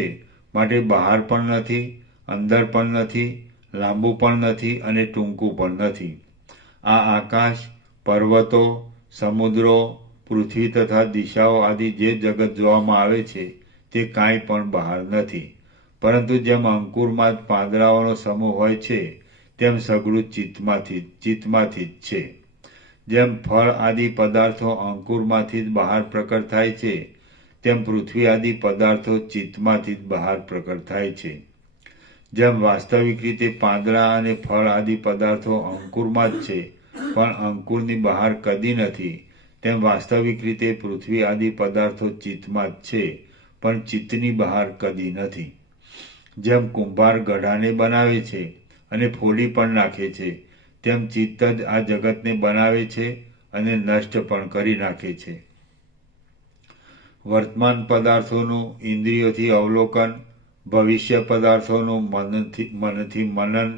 માટે બહાર પણ નથી, અંદર પણ નથી, લાંબુ પણ નથી અને ટૂંકું પણ નથી. આ આકાશ, પર્વતો, સમુદ્રો, પૃથ્વી તથા દિશાઓ આદિ જે જગત જોવામાં આવે છે તે કાંઈ પણ બહાર નથી, પરંતુ જેમ અંકુરમાં જ પાંદડાઓનો સમૂહ હોય છે તેમ સગળું ચિત્તમાંથી જ છે. જેમ ફળ આદિ પદાર્થો અંકુરમાંથી જ બહાર પ્રકટ થાય છે તેમ પૃથ્વી આદિ પદાર્થો ચિત્તમાંથી જ બહાર પ્રકટ થાય છે. જેમ વાસ્તવિક રીતે પાંદડા અને ફળ આદિ પદાર્થો અંકુરમાં જ છે પણ અંકુરની બહાર કદી નથી, તેમ વાસ્તવિક રીતે પૃથ્વી આદિ પદાર્થો ચિત્તમાં જ છે પણ ચિત્તની બહાર કદી નથી. જેમ કુંભાર ગઢાને બનાવે છે અને ફોડી પણ નાખે છે તેમ ચિત્ત જ આ જગતને બનાવે છે અને નષ્ટ પણ કરી નાખે છે. વર્તમાન પદાર્થોનું ઇન્દ્રિયોથી અવલોકન, ભવિષ્ય પદાર્થોનું મનથી મનન,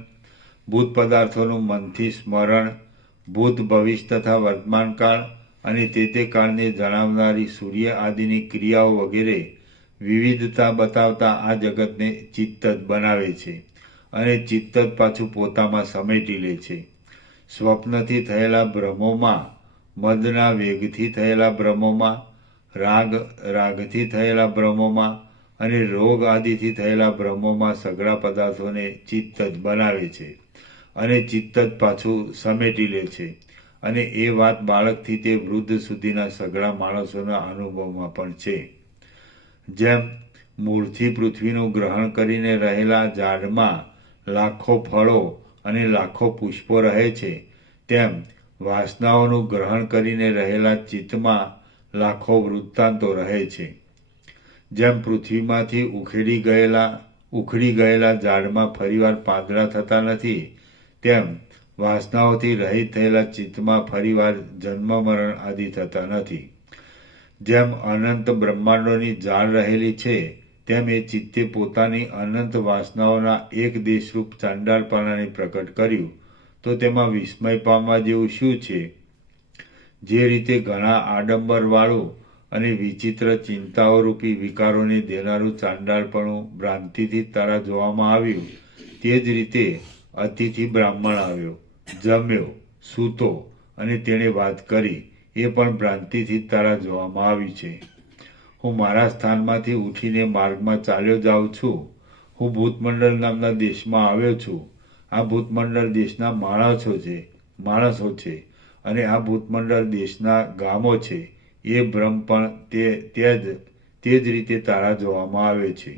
ભૂત પદાર્થોનું મનથી સ્મરણ, ભૂત ભવિષ્ય તથા વર્તમાનકાળ અને તે કાળને જણાવનારી સૂર્ય આદિની ક્રિયાઓ વગેરે વિવિધતા બતાવતા આ જગતને ચિત્ત જ બનાવે છે અને ચિત્ત જ પાછું પોતામાં સમેટી લે છે. સ્વપ્નથી થયેલા ભ્રમોમાં, મદના વેગથી થયેલા ભ્રમોમાં, રાગથી થયેલા ભ્રમોમાં, અને રોગ આદિથી થયેલા ભ્રમોમાં સઘળા પદાર્થોને ચિત્ત જ બનાવે છે અને ચિત્ત જ પાછું સમેટી લે છે. અને એ વાત બાળકથી તે વૃદ્ધ સુધીના સઘળા માણસોના અનુભવમાં પણ છે. જેમ મૂળથી પૃથ્વીનું ગ્રહણ કરીને રહેલા ઝાડમાં લાખો ફળો અને લાખો પુષ્પો રહે છે, તેમ વાસનાઓનું ગ્રહણ કરીને રહેલા ચિત્તમાં લાખો વૃત્તાંતો રહે છે. જેમ પૃથ્વીમાંથી ઉખડી ગયેલા ઝાડમાં ફરીવાર પાંદડા થતા નથી, તેમ વાસનાઓથી રહિત થયેલા ચિત્તમાં ફરીવાર જન્મ મરણ આદિ થતા નથી. જેમ અનંત બ્રહ્માંડોની જાળ રહેલી છે, તેમ એ ચિત્તે પોતાની અનંત વાસનાઓના એક દેશરૂપ ચાંડાળપણાને પ્રકટ કર્યું, તો તેમાં વિસ્મય પામવા જેવું શું છે? જે રીતે ઘણા આડંબરવાળું અને વિચિત્ર ચિંતાઓરૂપી વિકારોને દેનારું ચાંડાળપણું ભ્રાંતિથી તારા જોવામાં આવ્યું, તે જ રીતે અતિથિ બ્રાહ્મણ આવ્યો, જમ્યો, સૂતો અને તેણે વાત કરી, એ પણ ભ્રાંતિથી તારા જોવામાં આવી છે. હું મારા સ્થાનમાંથી ઉઠીને માર્ગમાં ચાલ્યો જાઉં છું. હું ભૂતમંડળ નામના દેશમાં આવ્યો છું. આ ભૂતમંડળ દેશના માણસો છે અને આ ભૂતમંડળ દેશના ગામો છે. એ ભ્રમ પણ તે જ રીતે તારા જોવામાં આવે છે.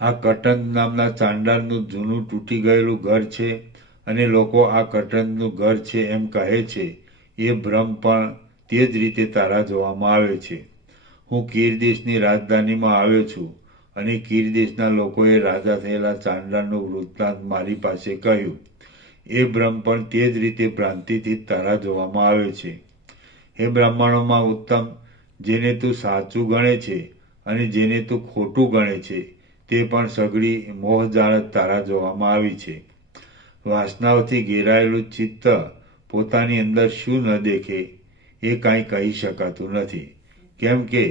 આ કટંગ નામના ચાંડાળનું જૂનું તૂટી ગયેલું ઘર છે અને લોકો આ કટંગનું ઘર છે એમ કહે છે. એ ભ્રમ પણ તે જ રીતે તારા જોવામાં આવે છે. હું કીર દેશની રાજધાનીમાં આવ્યો છું અને કીર દેશના લોકોએ રાજા થયેલા ચાંડાળનું વૃત્તાંત મારી પાસે કહ્યું. એ ભ્રમ પણ તે જ રીતે ભ્રાંતિથી તારા જોવામાં આવે છે. હે બ્રાહ્મણોમાં ઉત્તમ, જેને તું સાચું ગણે છે અને જેને તું ખોટું ગણે છે, તે પણ સઘળી મોહજાળ જ તારા જોવામાં આવી છે. વાસનાઓથી ઘેરાયેલું ચિત્ત પોતાની અંદર શું ન દેખે એ કાંઈ કહી શકાતું નથી. કેમ કે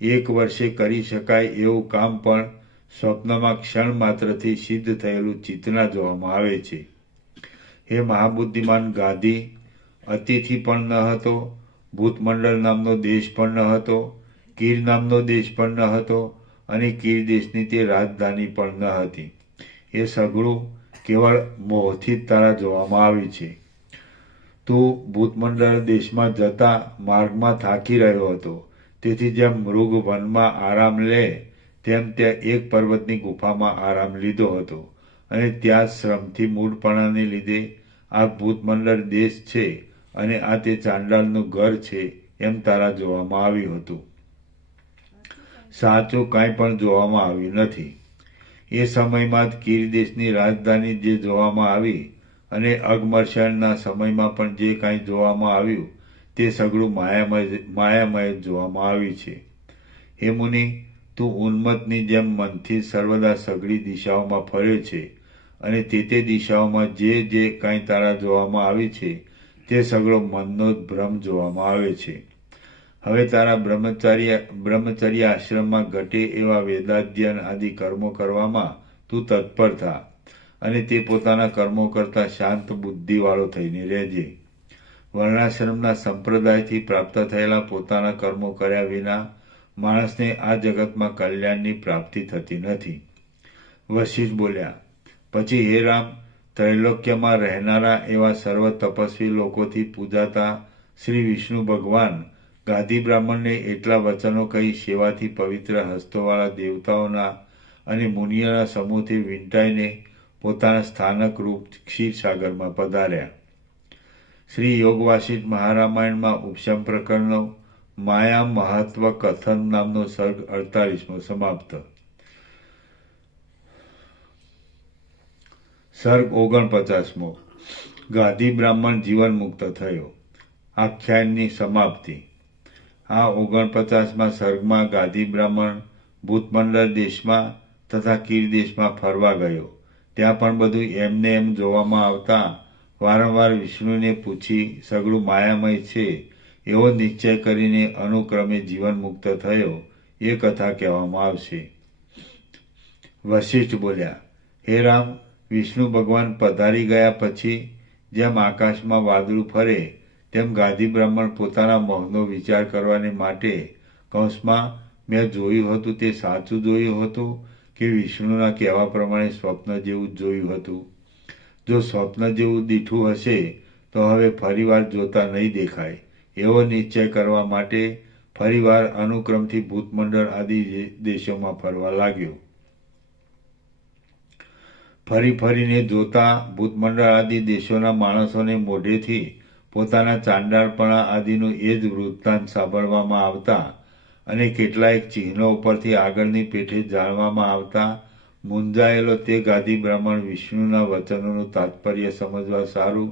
1 વર્ષે કરી શકાય એવું કામ પણ સ્વપ્નમાં ક્ષણ માત્રથી સિદ્ધ થયેલું ચિત્તના જોવામાં આવે છે. હે મહાબુદ્ધિમાન ગાદી, અતિથિ પણ ન હતો, ભૂતમંડળ નામનો દેશ પણ ન હતો, કીર નામનો દેશ પણ ન હતો અને કીર દેશની તે રાજધાની પણ ન હતી. એ સઘળું કેવળ મોહથી જ તારા જોવામાં આવી છે. તું ભૂતમંડળ દેશમાં જતા માર્ગમાં થાકી રહ્યો હતો. તેથી જેમ મૃગ વનમાં આરામ લે, તેમ ત્યાં એક પર્વતની ગુફામાં આરામ લીધો હતો અને ત્યાં શ્રમથી મૂઢપણાને લીધે આ ભૂતમંડળ દેશ છે અને આ તે ચાંડાળનું ઘર છે એમ તારા જોવામાં આવ્યું હતું. સાચું કાંઈ પણ જોવામાં આવ્યું નથી. એ સમયમાં જ કીર દેશની રાજધાની જે જોવામાં આવી અને અગમર્ષણના સમયમાં પણ જે કાંઈ જોવામાં આવ્યું, તે સઘળું માયામય જ જોવામાં આવ્યું છે. હે મુનિ, તું ઉન્મત્તની જેમ મનથી સર્વદા સઘળી દિશાઓમાં ફર્યો છે અને તે દિશાઓમાં જે કાંઈ તારા જોવામાં આવી છે, તે સઘળો મનનો જ ભ્રમ જોવામાં આવે છે. હવે તારા બ્રહ્મચર્ય આશ્રમમાં ઘટે એવા વેદાધ્યયન આદિ કર્મો કરવામાં તું તત્પર થા અને તે પોતાના કર્મો કરતા શાંત બુદ્ધિવાળો થઈને રહેજે. વર્ણાશ્રમના સંપ્રદાયથી પ્રાપ્ત થયેલા પોતાના કર્મો કર્યા વિના માણસને આ જગતમાં કલ્યાણની પ્રાપ્તિ થતી નથી. વશિષ્ઠ બોલ્યા, પછી હે રામ, ત્રૈલોક્યમાં રહેનારા એવા સર્વ તપસ્વી લોકોથી પૂજાતા શ્રી વિષ્ણુ ભગવાન ગાદી બ્રાહ્મણને એટલા વચનો કહી સેવાથી પવિત્ર હસ્તોવાળા દેવતાઓના અને મુનિઓના સમૂહથી વીંટાઈને પોતાના સ્થાનક રૂપ ક્ષીરસાગરમાં પધાર્યા. શ્રી યોગ વાસિષ્ઠ મહારામાયણમાં ઉપશમ પ્રકરણનો માયા મહત્વ કથન નામનો સર્ગ 48મો સમાપ્ત. સર્ગ 49મો. ગાદી બ્રાહ્મણ જીવન મુક્ત થયો. આખ્યાનની સમાપ્તિ. આ 49મા સર્ગમાં ગાદી બ્રાહ્મણ ભૂતમંડળ દેશમાં તથા કીર દેશમાં ફરવા ગયો. ત્યાં પણ બધું એમને એમ જોવામાં આવતા વારંવાર વિષ્ણુને પૂછી સઘળું માયામય છે એવો નિશ્ચય કરીને અનુક્રમે જીવન મુક્ત થયો એ કથા કહેવામાં આવશે. વશિષ્ઠ બોલ્યા, હે રામ, વિષ્ણુ ભગવાન પધારી ગયા પછી જેમ આકાશમાં વાદળું ફરે, તેમ ગાદી બ્રાહ્મણ પોતાના મોહનો વિચાર કરવાને માટે કૌંસમાં મેં જોયું હતું તે સાચું જોયું હતું કે વિષ્ણુના કહેવા પ્રમાણે સ્વપ્ન જેવું જોયું હતું? જો સ્વપ્ન જેવું દીઠું હશે તો હવે ફરીવાર જોતા નહીં દેખાય એવો નિશ્ચય કરવા માટે ફરીવાર અનુક્રમથી ભૂતમંડળ આદિ દેશોમાં ફરવા લાગ્યો. ફરી ફરીને જોતા ભૂતમંડળ આદિ દેશોના માણસોને મોઢેથી પોતાના ચાંડાળપણા આદિનું એ જ વૃત્તાંત સાંભળવામાં આવતા અને કેટલાયક ચિહ્નો ઉપરથી આગળની પેઠે જાણવામાં આવતા મૂંઝાયેલો તે ગાદી બ્રાહ્મણ વિષ્ણુના વચનોનું તાત્પર્ય સમજવા સારું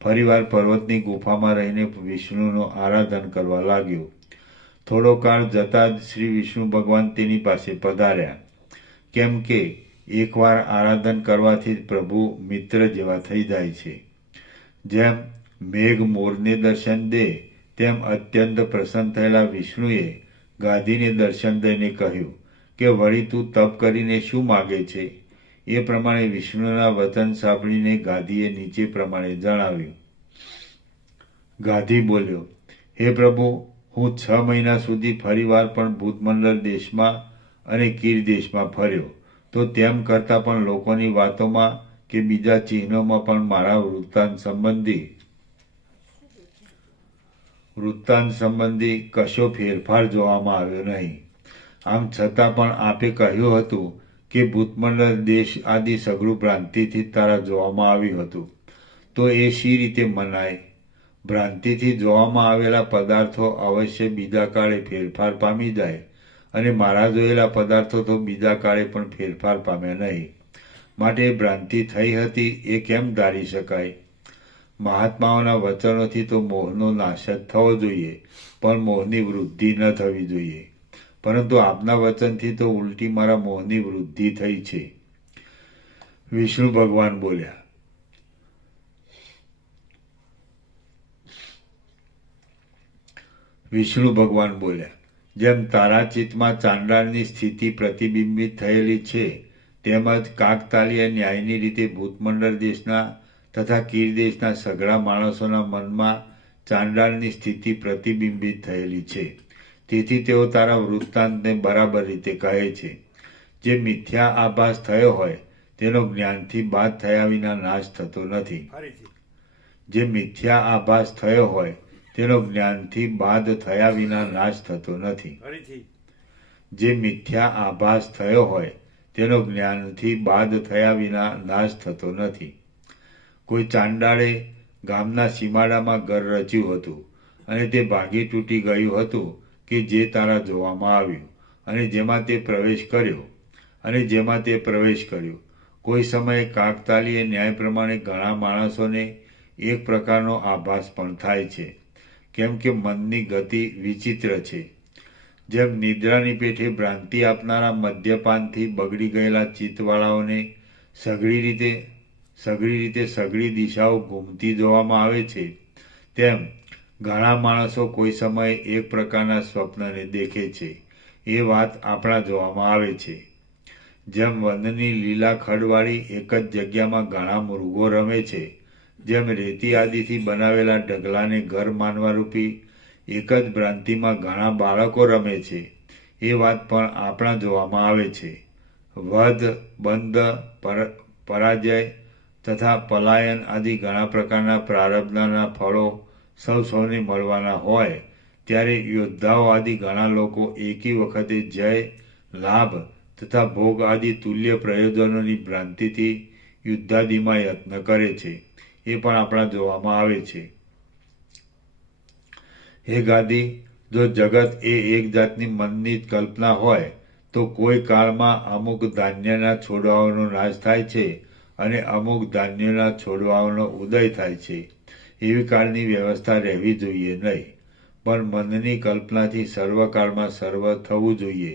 ફરીવાર પર્વતની ગુફામાં રહીને વિષ્ણુનું આરાધન કરવા લાગ્યો. થોડો કાળ જતા જ શ્રી વિષ્ણુ ભગવાન તેની પાસે પધાર્યા. કેમ કે એકવાર આરાધન કરવાથી જ પ્રભુ મિત્ર જેવા થઈ જાય છે. જેમ મેઘ મોરને દર્શન દે તેમ અત્યંત પ્રસન્ન થયેલા વિષ્ણુએ ગાદીને દર્શન દઈને કહ્યું કે વળી તું તપ કરીને શું માગે છે? એ પ્રમાણે વિષ્ણુના વચન સાંભળીને ગાદીએ નીચે પ્રમાણે જણાવ્યું. ગાદી બોલ્યો, હે પ્રભુ, હું 6 મહિના સુધી ફરીવાર પણ ભૂતમંડળ દેશમાં અને કીર દેશમાં ફર્યો, તો તેમ કરતાં પણ લોકોની વાતોમાં કે બીજા ચિહ્નોમાં પણ મારા વૃત્તાંત સંબંધી કશો ફેરફાર જોવામાં આવ્યો નહીં. આમ છતાં પણ આપે કહ્યું હતું કે ભૂતમંડળ દેશ આદિ સઘળું ભ્રાંતિથી તારા જોવામાં આવ્યું હતું, તો એ શી રીતે મનાય? ભ્રાંતિથી જોવામાં આવેલા પદાર્થો અવશ્ય બીજા કાળે ફેરફાર પામી જાય અને મારા જોયેલા પદાર્થો તો બીજા કાળે પણ ફેરફાર પામ્યા નહીં. માટે ભ્રાંતિ થઈ હતી એ કેમ ધારી શકાય? મહાત્માઓના વચનોથી તો મોહનો નાશ જ થવો જોઈએ, પણ મોહની વૃદ્ધિ ન થવી જોઈએ. પરંતુ આપના વચનથી તો ઉલટી મારા મોહની વૃદ્ધિ થઈ છે. વિષ્ણુ ભગવાન બોલ્યા, જેમ તારા ચિત્તમાં ચાંડાળની સ્થિતિ પ્રતિબિંબિત થયેલી છે, તેમજ કાકતાલીય ન્યાયની રીતે ભૂતમંડળ દેશના તથા કીર દેશના સઘળા માણસોના મનમાં ચાંડાળની સ્થિતિ પ્રતિબિંબિત થયેલી છે. તેથી તેઓ તારા વૃત્તાંતને બરાબર રીતે કહે છે. જે મિથ્યા આભાસ થયો હોય તેનો જ્ઞાનથી બાદ થયા વિના નાશ થતો નથી. જે મિથ્યા આભાસ થયો હોય તેનો જ્ઞાનથી બાદ થયા વિના નાશ થતો નથી. જે મિથ્યા આભાસ થયો હોય તેનો જ્ઞાનથી બાદ થયા વિના નાશ થતો નથી. કોઈ ચાંડાળે ગામના સીમાડામાં ઘર રચ્યું હતું અને તે ભાંગી તૂટી ગયું હતું કે જે તારા જોવામાં આવ્યું અને જેમાં તે પ્રવેશ કર્યો. કોઈ સમયે કાકતાલીય ન્યાય પ્રમાણે ઘણા માણસોને એક પ્રકારનો આભાસ પણ થાય છે, કેમ કે મનની ગતિ વિચિત્ર છે. જેમ નિદ્રાની પેઠે ભ્રાંતિ આપનારા મદ્યપાનથી બગડી ગયેલા ચિત્તવાળાઓને સઘળી રીતે સઘળી દિશાઓ ઘૂમતી જોવામાં આવે છે, તેમ ઘણા માણસો કોઈ સમયે એક પ્રકારના સ્વપ્નને દેખે છે. એ વાત આપણા જોવામાં આવે છે. જેમ વનની લીલા ખડવાળી એક જ જગ્યામાં ઘણા મૃગો રમે છે, જેમ રેતી આદિથી બનાવેલા ઢગલાને ઘર માનવા રૂપી એક જ ભ્રાંતિમાં ઘણા બાળકો રમે છે, એ વાત પણ આપણા જોવામાં આવે છે. વધ, બંધ, પરાજય તથા પલાયન આદિ ઘણા પ્રકારના પ્રારબ્ધના ફળો સૌને મળવાના હોય ત્યારે યોદ્ધાઓ આદિ ઘણા લોકો એકી વખતે જય, લાભ તથા ભોગ આદિ તુલ્ય પ્રયોજનોની ભ્રાંતિથી યુદ્ધાદિમાં યત્ન કરે છે. એ પણ આપણા જોવામાં આવે છે. હે ગાદી, જો જગત એ એક જાતની મનની જ કલ્પના હોય તો કોઈ કાળમાં અમુક ધાન્યના છોડવાઓનો નાશ થાય છે અને અમુક ધાન્યોના છોડવાઓનો ઉદય થાય છે. એવી કાળની વ્યવસ્થા રહેવી જોઈએ નહીં, પણ મનની કલ્પનાથી સર્વકાળમાં સર્વ થવું જોઈએ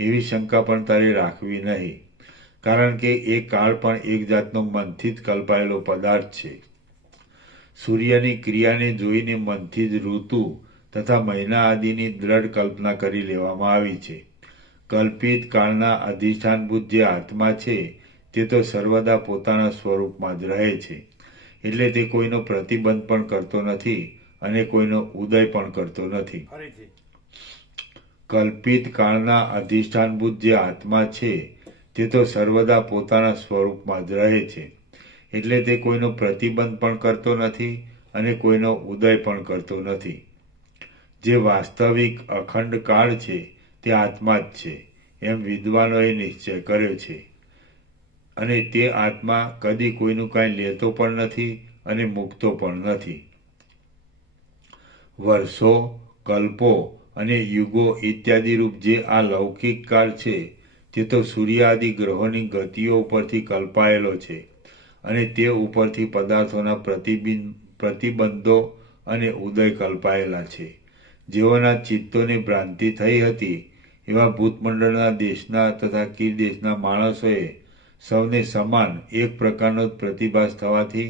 એવી શંકા પણ તારે રાખવી નહીં, કારણ કે એ કાળ પણ એક જાતનો મનથી જ કલ્પાયેલો પદાર્થ છે. સૂર્યની ક્રિયાને જોઈને મનથી જ ઋતુ તથા મહિના આદિની દ્રઢ કલ્પના કરી લેવામાં આવી છે. કલ્પિત કાળના અધિષ્ઠાનભૂત જે આત્મા છે તે તો સર્વદા પોતાના સ્વરૂપમાં જ રહે છે, એટલે તે કોઈનો પ્રતિબંધ પણ કરતો નથી અને કોઈનો ઉદય પણ કરતો નથી. કલ્પિત કાળના અધિષ્ઠાનભૂત જે આત્મા છે તે તો સર્વદા પોતાના સ્વરૂપમાં જ રહે છે, એટલે તે કોઈનો પ્રતિબંધ પણ કરતો નથી અને કોઈનો ઉદય પણ કરતો નથી. જે વાસ્તવિક અખંડ કાળ છે તે આત્મા જ છે એમ વિદ્વાનોએ નિશ્ચય કર્યો છે, અને તે આત્મા કદી કોઈનું કાંઈ લેતો પણ નથી અને મૂકતો પણ નથી. વર્ષો, કલ્પો અને યુગો ઇત્યાદિ રૂપ જે આ લૌકિક કાળ છે તે તો સૂર્યાદિ ગ્રહોની ગતિઓ ઉપરથી કલ્પાયેલો છે, અને તે ઉપરથી પદાર્થોના પ્રતિબંધો અને ઉદય કલ્પાયેલા છે. જેઓના ચિત્તોને ભ્રાંતિ થઈ હતી એવા ભૂતમંડળના દેશના તથા કીર દેશના માણસોએ સૌને સમાન એક પ્રકારનો જ પ્રતિભાસ થવાથી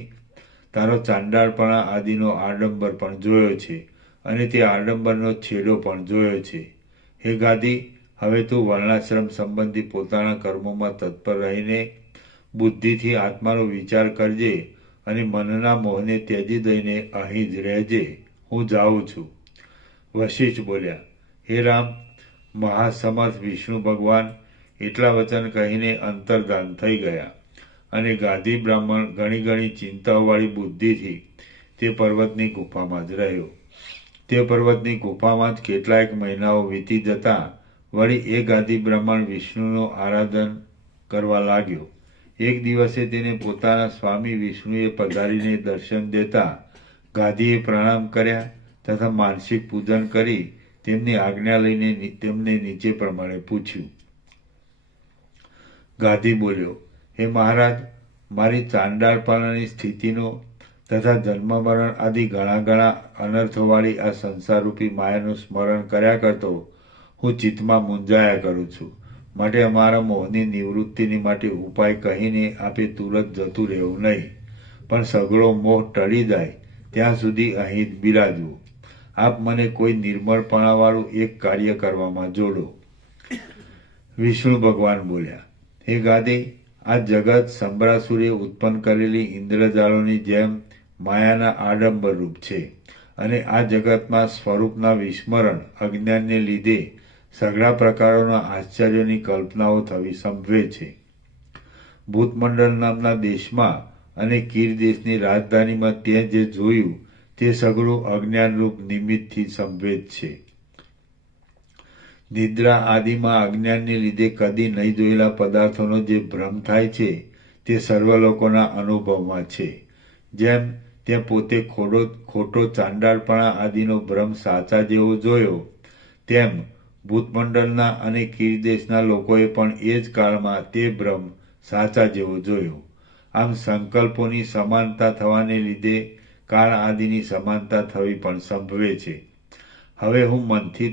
તારો ચાંડાળપણા આદિનો આડંબર પણ જોયો છે, અને તે આડંબરનો છેડો પણ જોયો છે. હે ગાદી, હવે તું વર્ણાશ્રમ સંબંધી પોતાના કર્મોમાં તત્પર રહીને બુદ્ધિથી આત્માનો વિચાર કરજે અને મનના મોહને ત્યજી દઈને અહીં જ રહેજે. હું જાઉં છું. વશિષ્ઠ બોલ્યા, હે રામ, મહાસમર્થ વિષ્ણુ ભગવાન એટલા વચન કહીને અંતર્ધાન થઈ ગયા, અને ગાદી બ્રાહ્મણ ઘણી ઘણી ચિંતાઓવાળી બુદ્ધિથી તે પર્વતની ગુફામાં જ રહ્યો. તે પર્વતની ગુફામાં જ કેટલાયક મહિનાઓ વીતી જતા વળી એ ગાદી બ્રાહ્મણ વિષ્ણુનું આરાધન કરવા લાગ્યો. એક દિવસે તેને પોતાના સ્વામી વિષ્ણુએ પધારીને દર્શન દેતા ગાદીએ પ્રણામ કર્યા તથા માનસિક પૂજન કરી તેમની આજ્ઞા લઈને તેમને નીચે પ્રમાણે પૂછ્યું. ગાદી બોલ્યો, હે મહારાજ, મારી ચાંડાળપણાની સ્થિતિનો તથા જન્મ મરણ આદિ ઘણા ઘણા અનર્થોવાળી આ સંસારરૂપી માયાનું સ્મરણ કર્યા કરતો હું ચિત્તમાં મૂંઝાયા કરું છું. માટે અમારા મોહની નિવૃત્તિની માટે ઉપાય કહીને આપે તુરત જતું રહેવું નહીં, પણ સઘળો મોહ ટળી જાય ત્યાં સુધી અહીં જ બિરાજવું. આપ મને કોઈ નિર્મળપણાવાળું એક કાર્ય કરવામાં જોડો. વિષ્ણુ ભગવાન બોલ્યા, હે ગાદી, આ જગત સંબરાસુરે ઉત્પન્ન કરેલી ઇન્દ્રજાળોની જેમ માયાના આડંબર રૂપ છે, અને આ જગતમાં સ્વરૂપના વિસ્મરણ અજ્ઞાનને લીધે સઘળા પ્રકારોના આશ્ચર્યોની કલ્પનાઓ થવી સંભવે છે. ભૂતમંડળ નામના દેશમાં અને કીર દેશની રાજધાનીમાં તે જે જોયું તે સઘળું અજ્ઞાનરૂપ નિમિત્તથી સંભવેત છે. નિદ્રા આદિમાં અજ્ઞાનને લીધે કદી નહીં જોયેલા પદાર્થોનો જે ભ્રમ થાય છે તે સર્વ લોકોના અનુભવમાં છે. જેમ તે પોતે ખોટો ચાંડાળપણા આદિનો ભ્રમ સાચા જેવો જોયો, તેમ ભૂતમંડળના અને કીર દેશના લોકોએ પણ એ જ કાળમાં તે ભ્રમ સાચા જેવો જોયો. આમ સંકલ્પોની સમાનતા થવાને લીધે કાળ આદિની સમાનતા થવી પણ સંભવે છે. હવે હું મનથી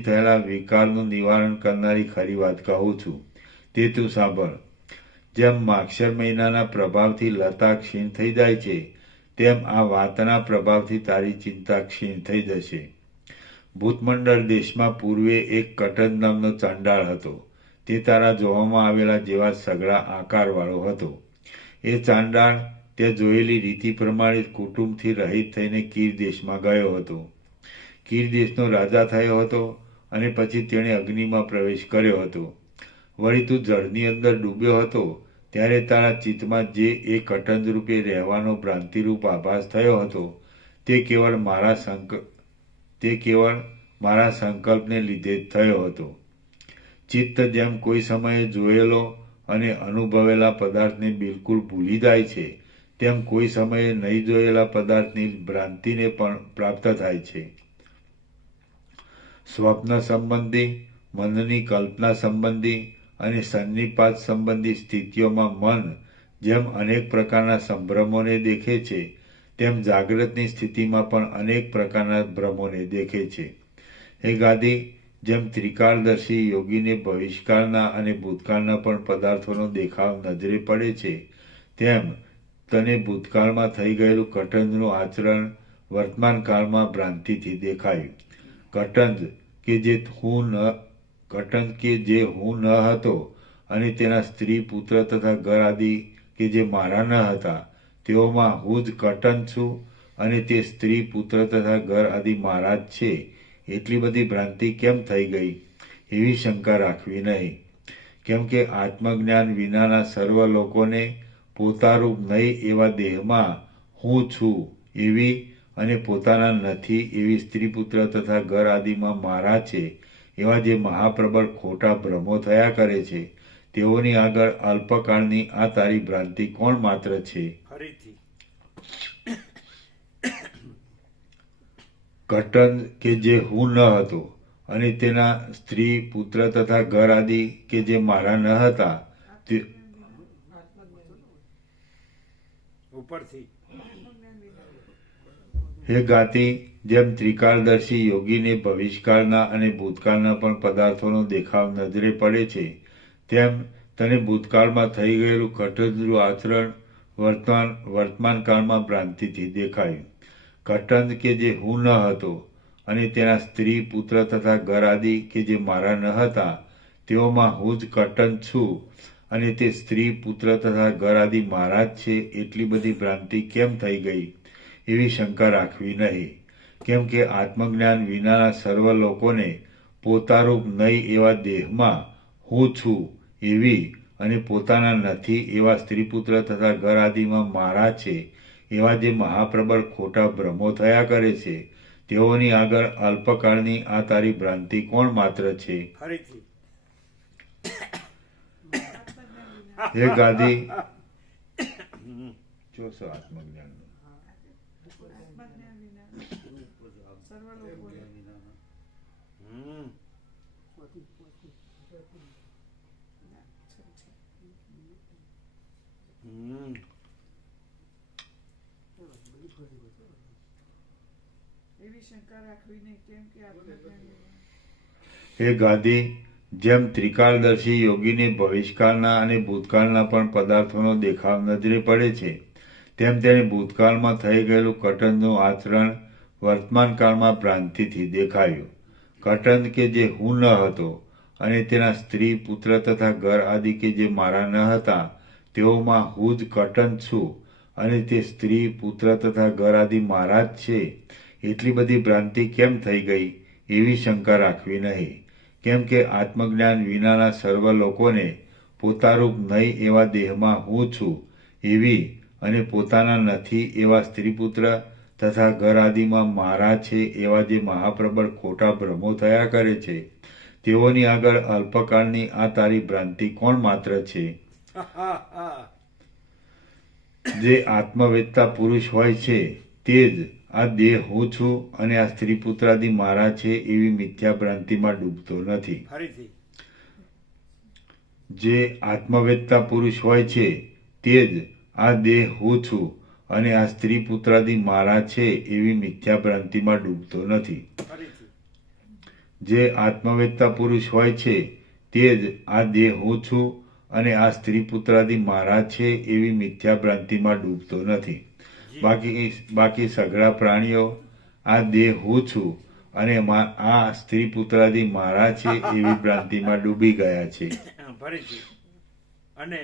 થયેલા વિકારનું નિવારણ કરનારી ખરી વાત કહું છું, તે તું સાંભળ. જેમ માક્ષર મહિનાના પ્રભાવથી લતા ક્ષીણ થઈ જાય છે, તેમ આ વાતના પ્રભાવથી તારી ચિંતા ક્ષીણ થઈ જશે. ભૂતમંડળ દેશમાં પૂર્વે એક કટજ નામનો ચાંડાળ હતો. તે તારા જોવામાં આવેલા જેવા સઘળા આકારવાળો હતો. એ ચાંડાળ તે જોયેલી રીતિ પ્રમાણે કુટુંબથી રહિત થઈને કીર દેશમાં ગયો હતો. કીર દેશનો રાજા થયો હતો, અને પછી તેણે અગ્નિમાં પ્રવેશ કર્યો હતો. વળી તું જળની અંદર ડૂબ્યો હતો ત્યારે તારા ચિત્તમાં જે એ કટંજ રૂપે રહેવાનો ભ્રાંતિરૂપ આભાસ થયો હતો તે કેવળ મારા સંકલ્પને લીધે જ થયો હતો. ચિત્ત જેમ કોઈ સમયે જોયેલો અને અનુભવેલા પદાર્થને બિલકુલ ભૂલી જાય છે, તેમ કોઈ સમયે નહીં જોયેલા પદાર્થની ભ્રાંતિને પણ પ્રાપ્ત થાય છે. સ્વપ્ન સંબંધી, મનની કલ્પના સંબંધી અને સન્નિપાત સંબંધી સ્થિતિઓમાં મન જેમ અનેક પ્રકારના સંભ્રમોને દેખે છે, તેમ જાગ્રતની સ્થિતિમાં પણ અનેક પ્રકારના ભ્રમોને દેખે છે. હે ગાદી, જેમ ત્રિકાળદર્શી યોગીને ભવિષ્યકાળના અને ભૂતકાળના પણ પદાર્થોનો દેખાવ નજરે પડે છે, તેમ તને ભૂતકાળમાં થઈ ગયેલું કટંજનું આચરણ વર્તમાન કાળમાં ભ્રાંતિથી દેખાયું. કટંજ કે જે હું ન હતો, અને તેના સ્ત્રી પુત્ર તથા ઘર આદિ કે જે મારા ન હતા, તેઓમાં હું જ કટંજ છું, અને તે સ્ત્રી પુત્ર તથા ઘર આદિ મારા જ છે, એટલી બધી ભ્રાંતિ કેમ થઈ ગઈ એવી શંકા રાખવી નહીં, કેમ કે આત્મજ્ઞાન વિનાના સર્વ લોકોને પોતારૂપ નહીં એવા દેહમાં હું છું એવી અને પોતાના નથી એવી સ્ત્રી પુત્ર તથા ઘર આદિમાં મારા છે એવા જે મહાપ્રબળ ખોટા ભ્રમો થયા કરે છે, તેઓની આગળ અલ્પકાળની આ તારી ભ્રાંતિ કોણ માત્ર છે? ફરીથી ઘટન કે જે હું ન હતો અને તેના સ્ત્રી પુત્ર તથા ઘર આદિ કે જે મારા ન હતા તે ઉપરથી હે ગાતી, જેમ ત્રિકાળદર્શી યોગીને ભવિષ્યકાળના અને ભૂતકાળના પણ પદાર્થોનો દેખાવ નજરે પડે છે, તેમ તને ભૂતકાળમાં થઈ ગયેલું કટંજનું આચરણ વર્તમાન કાળમાં ભ્રાંતિથી દેખાયું. કટંજ કે જે હું ન હતો અને તેના સ્ત્રી પુત્ર તથા ઘર આદિ કે જે મારા ન હતા, તેઓમાં હું જ કટંજ છું અને તે સ્ત્રી પુત્ર તથા ઘર આદિ મારા જ છે એટલી બધી ભ્રાંતિ કેમ થઈ ગઈ એવી શંકા રાખવી નહીં, કેમ કે આત્મજ્ઞાન વિનાના સર્વ લોકોને પોતારૂપ નહીં એવા દેહમાં હું છું એવી અને પોતાના નથી એવા સ્ત્રીપુત્ર તથા ઘર આદિમાં મારા છે એવા જે મહાપ્રબળ ખોટા ભ્રમો થયા કરે છે, તેઓની આગળ અલ્પકાળની આ તારી ભ્રાંતિ કોણ માત્ર છે? ફરીથી હે ગાદી, જોશો આત્મજ્ઞાન એવી શંકા રાખવી નહીં, કેમ કે આત્મજ્ઞાન હે ગાદી, જેમ ત્રિકાળદર્શી યોગીને ભવિષ્યકાળના અને ભૂતકાળના પણ પદાર્થોનો દેખાવ નજરે પડે છે, તેમ તેને ભૂતકાળમાં થઈ ગયેલું કટંજનું આચરણ વર્તમાન કાળમાં ભ્રાંતિથી દેખાયું. કટંજ કે જે હું ન હતો અને તેના સ્ત્રી પુત્ર તથા ઘર આદિ કે જે મારા ન હતા, તેઓમાં હું જ કટંજ છું અને તે સ્ત્રી પુત્ર તથા ઘર આદિ મારા જ છે એટલી બધી ભ્રાંતિ કેમ થઈ ગઈ એવી શંકા રાખવી નહીં, કેમ કે આત્મજ્ઞાન વિનાના સર્વ લોકોને પોતારૂપ નહીં એવા દેહમાં હું છું એવી અને પોતાના નથી એવા સ્ત્રીપુત્ર તથા ઘર આદિમાં મારા છે એવા જે મહાપ્રબળ ખોટા ભ્રમો થયા કરે છે, તેઓની આગળ અલ્પકાળની આ તારી ભ્રાંતિ કોણ માત્ર છે? જે આત્મવેત્તા પુરુષ હોય છે તે જ આ દેહ હું છું અને આ સ્ત્રી પુત્રાદિ મારા છે એવી મિથ્યા ભ્રાંતિમાં ડૂબતો નથી. ફરીથી જે આત્મવેત્તા પુરુષ હોય છે તે જ આ દેહ હું છું અને આ સ્ત્રી પુત્રાદિ મારા છે એવી મિથ્યા ભ્રાંતિમાં ડૂબતો નથી. ફરીથી જે આત્મવેત્તા પુરુષ હોય છે તે જ આ દેહ હું છું અને આ સ્ત્રી પુત્રાદિ મારા છે એવી મિથ્યા ભ્રાંતિમાં ડૂબતો નથી. બાકી સઘળા પ્રાણીઓ આ દેહ હું છું અને આ સ્ત્રી પુત્રાદિ મારા છે એવી ભ્રાંતિમાં ડૂબી ગયા છે. ફરીથી અને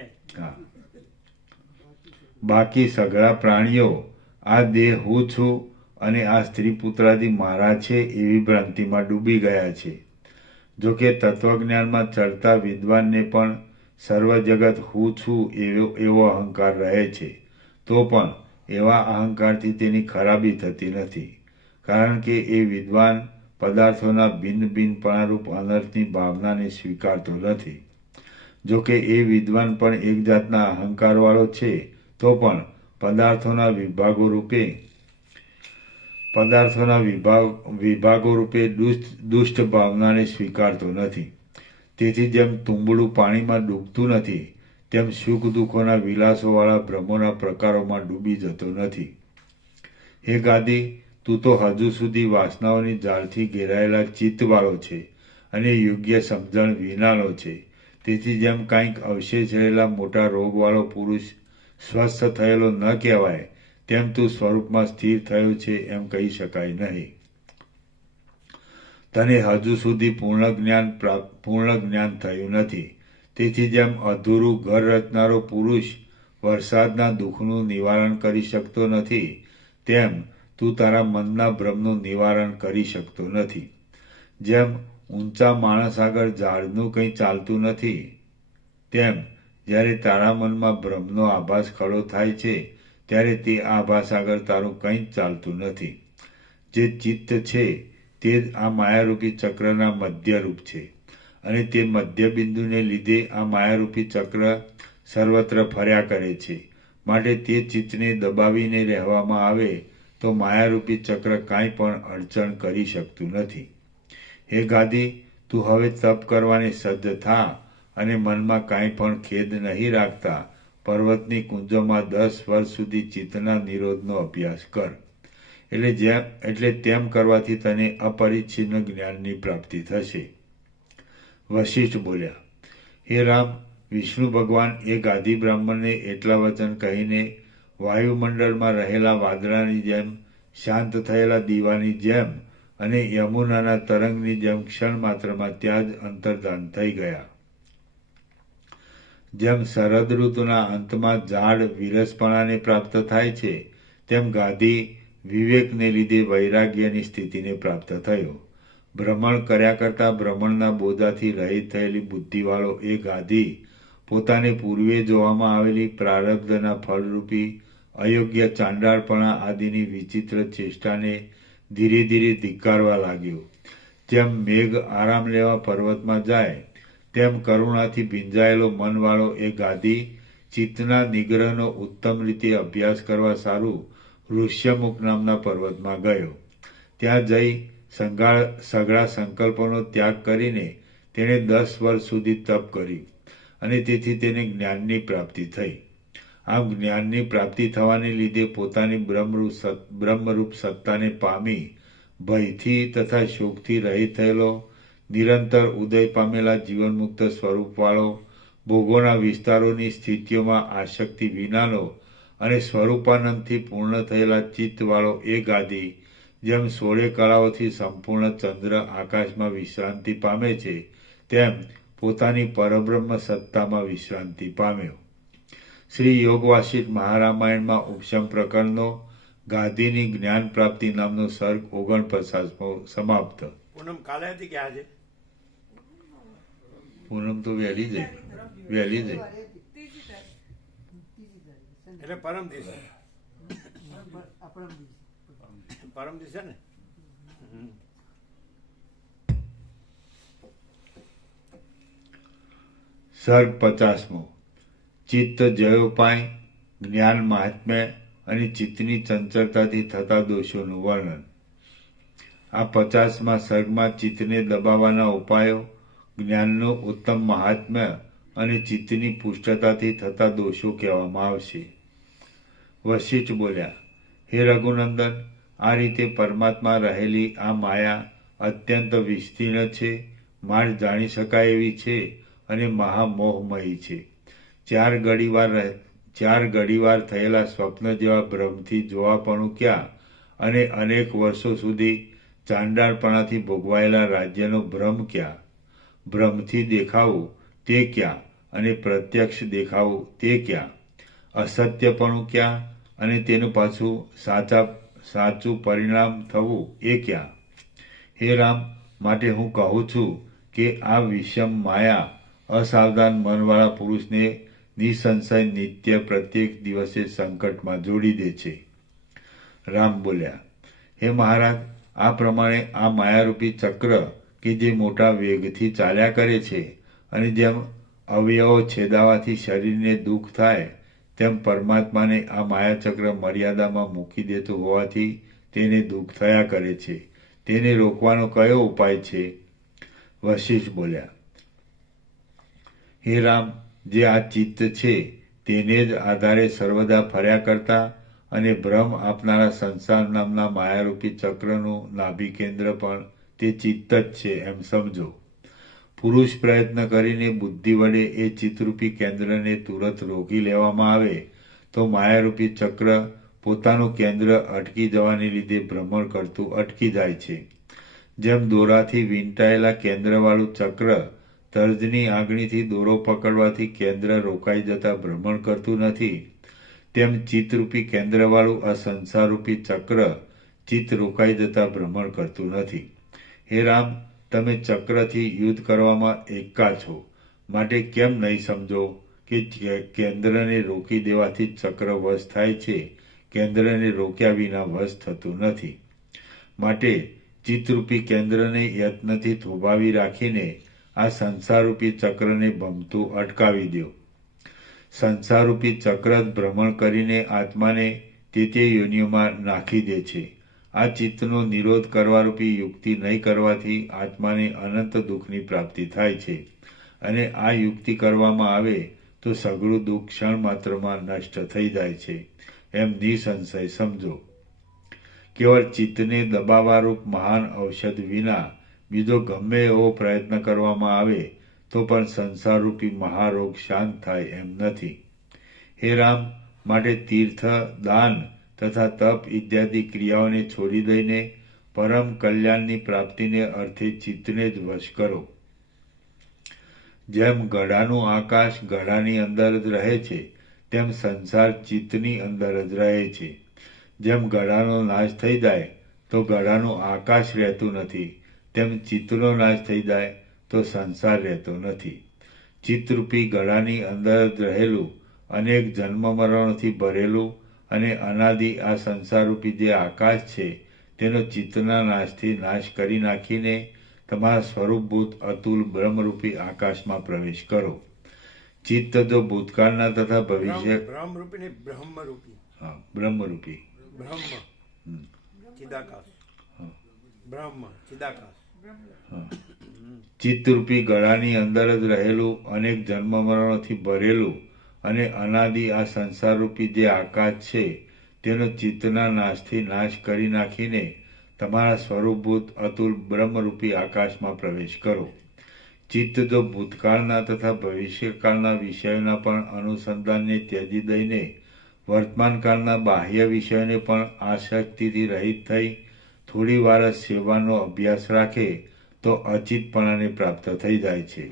બાકી સઘળા પ્રાણીઓ આ દેહ હું છું અને આ સ્ત્રી પુત્રાદિ મારા છે એવી ભ્રાંતિમાં ડૂબી ગયા છે. જોકે તત્વજ્ઞાનમાં ચડતા વિદ્વાનને પણ સર્વ જગત હું છું એવો અહંકાર રહે છે, તો પણ એવા અહંકારથી તેની ખરાબી થતી નથી, કારણ કે એ વિદ્વાન પદાર્થોના ભિન્ન ભિન્નપણારૂપ અનર્થની ભાવનાને સ્વીકારતો નથી. જોકે એ વિદ્વાન પણ એક જાતના અહંકારવાળો છે, તો પણ પદાર્થોના વિભાગો રૂપે દુષ્ટ ભાવનાને સ્વીકારતો નથી. તેથી જેમ તુંબડું પાણીમાં ડૂબતું નથી, તેમ સુખ દુઃખોના વિલાસોવાળા ભ્રમોના પ્રકારોમાં ડૂબી જતો નથી. હે ગાદી, તું તો હજુ સુધી વાસનાઓની જાળથી ઘેરાયેલા ચિત્તવાળો છે અને યોગ્ય સમજણ વિનાનો છે. તેથી જેમ કાંઈક અવશેષ રહેલા મોટા રોગવાળો પુરુષ સ્વસ્થ થયેલો ન કહેવાય, તેમ તું સ્વરૂપમાં સ્થિર થયો છે એમ કહી શકાય નહીં. તને હજુ સુધી પૂર્ણ જ્ઞાન થયું નથી. તેથી જેમ અધૂરું ઘર રચનારો પુરુષ વરસાદના દુઃખનું નિવારણ કરી શકતો નથી, તેમ તું તારા મનના ભ્રમનું નિવારણ કરી શકતો નથી. જેમ ઊંચા માણસ આગળ ઝાડનું કંઈ ચાલતું નથી, તેમ જ્યારે તારા મનમાં ભ્રમનો આભાસ ખડો થાય છે ત્યારે તે આભાસ આગળ તારું કંઈ જ ચાલતું નથી. જે ચિત્ત છે તે જ આ માયારૂપી ચક્રના મધ્યરૂપ છે, અને તે મધ્યબિંદુને લીધે આ માયારૂપી ચક્ર સર્વત્ર ફર્યા કરે છે. માટે તે ચિત્તને દબાવીને રહેવામાં આવે તો માયારૂપી ચક્ર કાંઈ પણ અડચણ કરી શકતું નથી. હે ગાદી, તું હવે તપ કરવાને સજ્જ થા અને મનમાં કાંઈ પણ ખેદ નહીં રાખતા પર્વતની કુંજોમાં 10 વર્ષ સુધી ચિત્તના નિરોધનો અભ્યાસ કર. એટલે તેમ કરવાથી તને અપરિચ્છિન્ન જ્ઞાનની પ્રાપ્તિ થશે. વશિષ્ઠ બોલ્યા, હે રામ, વિષ્ણુ ભગવાન એ ગાદી બ્રાહ્મણને એટલા વચન કહીને વાયુમંડળમાં રહેલા વાદળાની જેમ, શાંત થયેલા દીવાની જેમ અને યમુનાના તરંગની જેમ ક્ષણ માત્રમાં ત્યાં જ અંતર્ધાન થઈ ગયા. જેમ શરદ ઋતુના અંતમાં ઝાડ વિરસપણાને પ્રાપ્ત થાય છે, તેમ ગાદી વિવેકને લીધે વૈરાગ્યની સ્થિતિને પ્રાપ્ત થયો. ભ્રમણ કર્યા કરતા ભ્રમણના બોજાથી રહિત થયેલી બુદ્ધિવાળો એ ગાદી પોતાને પૂર્વે જોવામાં આવેલી પ્રારબ્ધના ફળરૂપી અયોગ્ય ચાંડાળપણા આદિની વિચિત્ર ચેષ્ટાને ધીરે ધીરે ધિક્કારવા લાગ્યો. જેમ મેઘ આરામ લેવા પર્વતમાં જાય તેમ કરુણાથી ભીંજાયેલો મનવાળો એ ગાદી ચિત્તના નિગ્રહનો ઉત્તમ રીતે અભ્યાસ કરવા સારું ઋષ્યમુખ નામના પર્વતમાં ગયો. ત્યાં જઈ સઘળા સંકલ્પોનો ત્યાગ કરીને તેણે 10 વર્ષ સુધી તપ કર્યું અને તેથી તેને જ્ઞાનની પ્રાપ્તિ થઈ. આમ જ્ઞાનની પ્રાપ્તિ થવાને લીધે પોતાની બ્રહ્મરૂપ સત્તાને પામી ભયથી તથા શોકથી રહિત થયેલો, નિરંતર ઉદય પામેલા જીવનમુક્ત સ્વરૂપવાળો, ભોગોના વિસ્તારોની સ્થિતિઓમાં આસક્તિ વિનાનો અને સ્વરૂપાનંદથી પૂર્ણ થયેલા ચિત્તવાળો એ ગાદી જેમ 16 કળાઓથી સંપૂર્ણ ચંદ્ર આકાશમાં વિશ્રાંતિ પામે છે, તેમ પોતાની પરબ્રહ્મ સત્તામાં વિશ્રાંતિ પામ્યો. શ્રી યોગ વાસિષ્ઠ મહારામાયણમાં ઉપશમ પ્રકરણનો ગાદીની જ્ઞાન પ્રાપ્તિ નામનો સર્ગ 49મો સમાપ્ત. પૂનમ કાલે હતી કે આજે? પૂનમ તો વહેલી જઈ. એટલે પરમ દિવસે ને. સર્ગ 50મો. ચિત્ત જયોપાય, જ્ઞાન મહાત્મ્ય અને ચિત્તની ચંચળતાથી થતા દોષોનું વર્ણન. આ 50મા સર્ગમાં ચિત્તને દબાવવાના ઉપાયો, જ્ઞાનનું ઉત્તમ મહાત્મ્ય અને ચિત્તની પુષ્ટતાથી થતા દોષો કહેવામાં આવશે. વશિષ્ઠ બોલ્યા, હે રઘુનંદન, આ રીતે પરમાત્મા રહેલી આ માયા અત્યંત વિસ્તીર્ણ છે, માર જાણી શકાય એવી છે અને મહામોહમયી છે. ચાર ઘડીવાર થયેલા સ્વપ્ન જેવા ભ્રમથી જોવાપણું ક્યાં અને અનેક વર્ષો સુધી ચાંડાળપણાથી ભોગવાયેલા રાજ્યનો ભ્રમ ક્યાં? ભ્રમથી દેખાવું તે ક્યાં અને પ્રત્યક્ષ દેખાવું તે ક્યાં? અસત્યપણું ક્યાં અને તેનું પાછું સાચું પરિણામ થવું એ ક્યાં? હે રામ, માટે હું કહું છું કે આ વિષમ માયા અસાવધાન મનવાળા પુરુષને નિસંશય નિત્ય પ્રત્યેક દિવસે સંકટમાં જોડી દે છે. રામ બોલ્યા, હે મહારાજ, આ પ્રમાણે આ માયારૂપી ચક્ર કે જે મોટા વેગથી ચાલ્યા કરે છે અને જેમ અવયવો છેદાવાથી શરીરને દુઃખ થાય, તેમ પરમાત્માને આ માયાચક્ર મર્યાદામાં મૂકી દેતું હોવાથી તેને દુઃખ થયા કરે છે. તેને રોકવાનો કયો ઉપાય છે? વશિષ્ઠ બોલ્યા, હે રામ, જે આ ચિત્ત છે તેને જ આધારે સર્વદા ફર્યા કરતા અને ભ્રમ આપનારા સંસાર નામના માયારૂપી ચક્રનું નાભિ કેન્દ્ર પણ તે ચિત્ત જ છે એમ સમજો. પુરુષ પ્રયત્ન કરીને બુદ્ધિ વડે એ ચિત્તરૂપી કેન્દ્રને તુરત રોકી લેવામાં આવે તો માયારૂપી ચક્ર પોતાનું કેન્દ્ર અટકી જવાને લીધે ભ્રમણ કરતું અટકી જાય છે. જેમ દોરાથી વીંટાયેલા કેન્દ્રવાળું ચક્ર તર્જની આંગળીથી દોરો પકડવાથી કેન્દ્ર રોકાઈ જતા ભ્રમણ કરતું નથી, તેમ ચિત્તરૂપી કેન્દ્રવાળું આ સંસારરૂપી ચક્ર ચિત્ત રોકાઈ જતા ભ્રમણ કરતું નથી. હે રામ, તમે ચક્રથી યુદ્ધ કરવામાં એકા છો. માટે કેમ નહીં સમજો કે કેન્દ્રને રોકી દેવાથી જ ચક્ર વશ થાય છે, કેન્દ્રને રોક્યા વિના વશ થતું નથી. માટે ચિત્તરૂપી કેન્દ્રને યત્નથી થોભાવી રાખીને આ સંસારરૂપી ચક્રને ભમતું અટકાવી દો. સંસારરૂપી ચક્ર જ ભ્રમણ કરીને આત્માને તે યોનિઓમાં નાખી દે છે. આ ચિત્તનો નિરોધ કરવારૂપી યુક્તિ નહીં કરવાથી આત્માને અનંત દુઃખની પ્રાપ્તિ થાય છે. અને આ યુક્તિ કરવામાં આવે તો સઘળું દુઃખ ક્ષણ માત્રમાં નષ્ટ થઈ જાય છે એમ નિસંશય સમજો. કેવળ ચિત્તને દબાવવારૂપ મહાન ઔષધ વિના બીજો ગમે એવો પ્રયત્ન કરવામાં આવે તો પણ સંસારરૂપી મહારોગ શાંત થાય એમ નથી. હે રામ, માટે તીર્થ, દાન તથા તપ ઇત્યાદિ ક્રિયાઓને છોડી દઈને પરમ કલ્યાણની પ્રાપ્તિને અર્થે ચિત્તને જ વશ કરો. જેમ ઘડાનું આકાશ ઘડાની અંદર જ રહે છે તેમ સંસાર ચિત્તની અંદર જ રહે છે. જેમ ઘડાનો નાશ થઈ જાય તો ઘડાનું આકાશ રહેતું નથી, તેમ ચિત્તનો નાશ થઈ જાય તો સંસાર રહેતો નથી. ચિત્તરૂપી ઘડાની અંદર જ રહેલું અનેક જન્મ મરણોથી ભરેલું અને અનાદિ આ સંસારરૂપી જે આકાશ છે તેનો ચિત્તના નાશથી નાશ કરી નાખીને તમારા સ્વરૂપભૂત અતુલ બ્રહ્મરૂપી આકાશમાં પ્રવેશ કરો. ચિત્ત જો ભૂતકાળના તથા ભવિષ્ય બ્રહ્મરૂપી ને બ્રહ્મરૂપી. હા, બ્રહ્મરૂપી. બ્રહ્મ ચિદાકાશ. બ્રહ્મ ચિદાકાશ. ચિત્તરૂપી ગળાની અંદર જ રહેલું અનેક જન્મ મરણોથી ભરેલું અને અનાદિ આ સંસારરૂપી જે આકાશ છે તેનો ચિત્તના નાશથી નાશ કરી નાખીને તમારા સ્વરૂપભૂત અતુલ બ્રહ્મરૂપી આકાશમાં પ્રવેશ કરો. ચિત્ત જો ભૂતકાળના તથા ભવિષ્યકાળના વિષયોના પણ અનુસંધાનને ત્યજી દઈને વર્તમાનકાળના બાહ્ય વિષયોને પણ આસક્તિથી રહિત થઈ થોડી વાર જ સેવાનો અભ્યાસ રાખે તો અચિતપણાને પ્રાપ્ત થઈ જાય છે.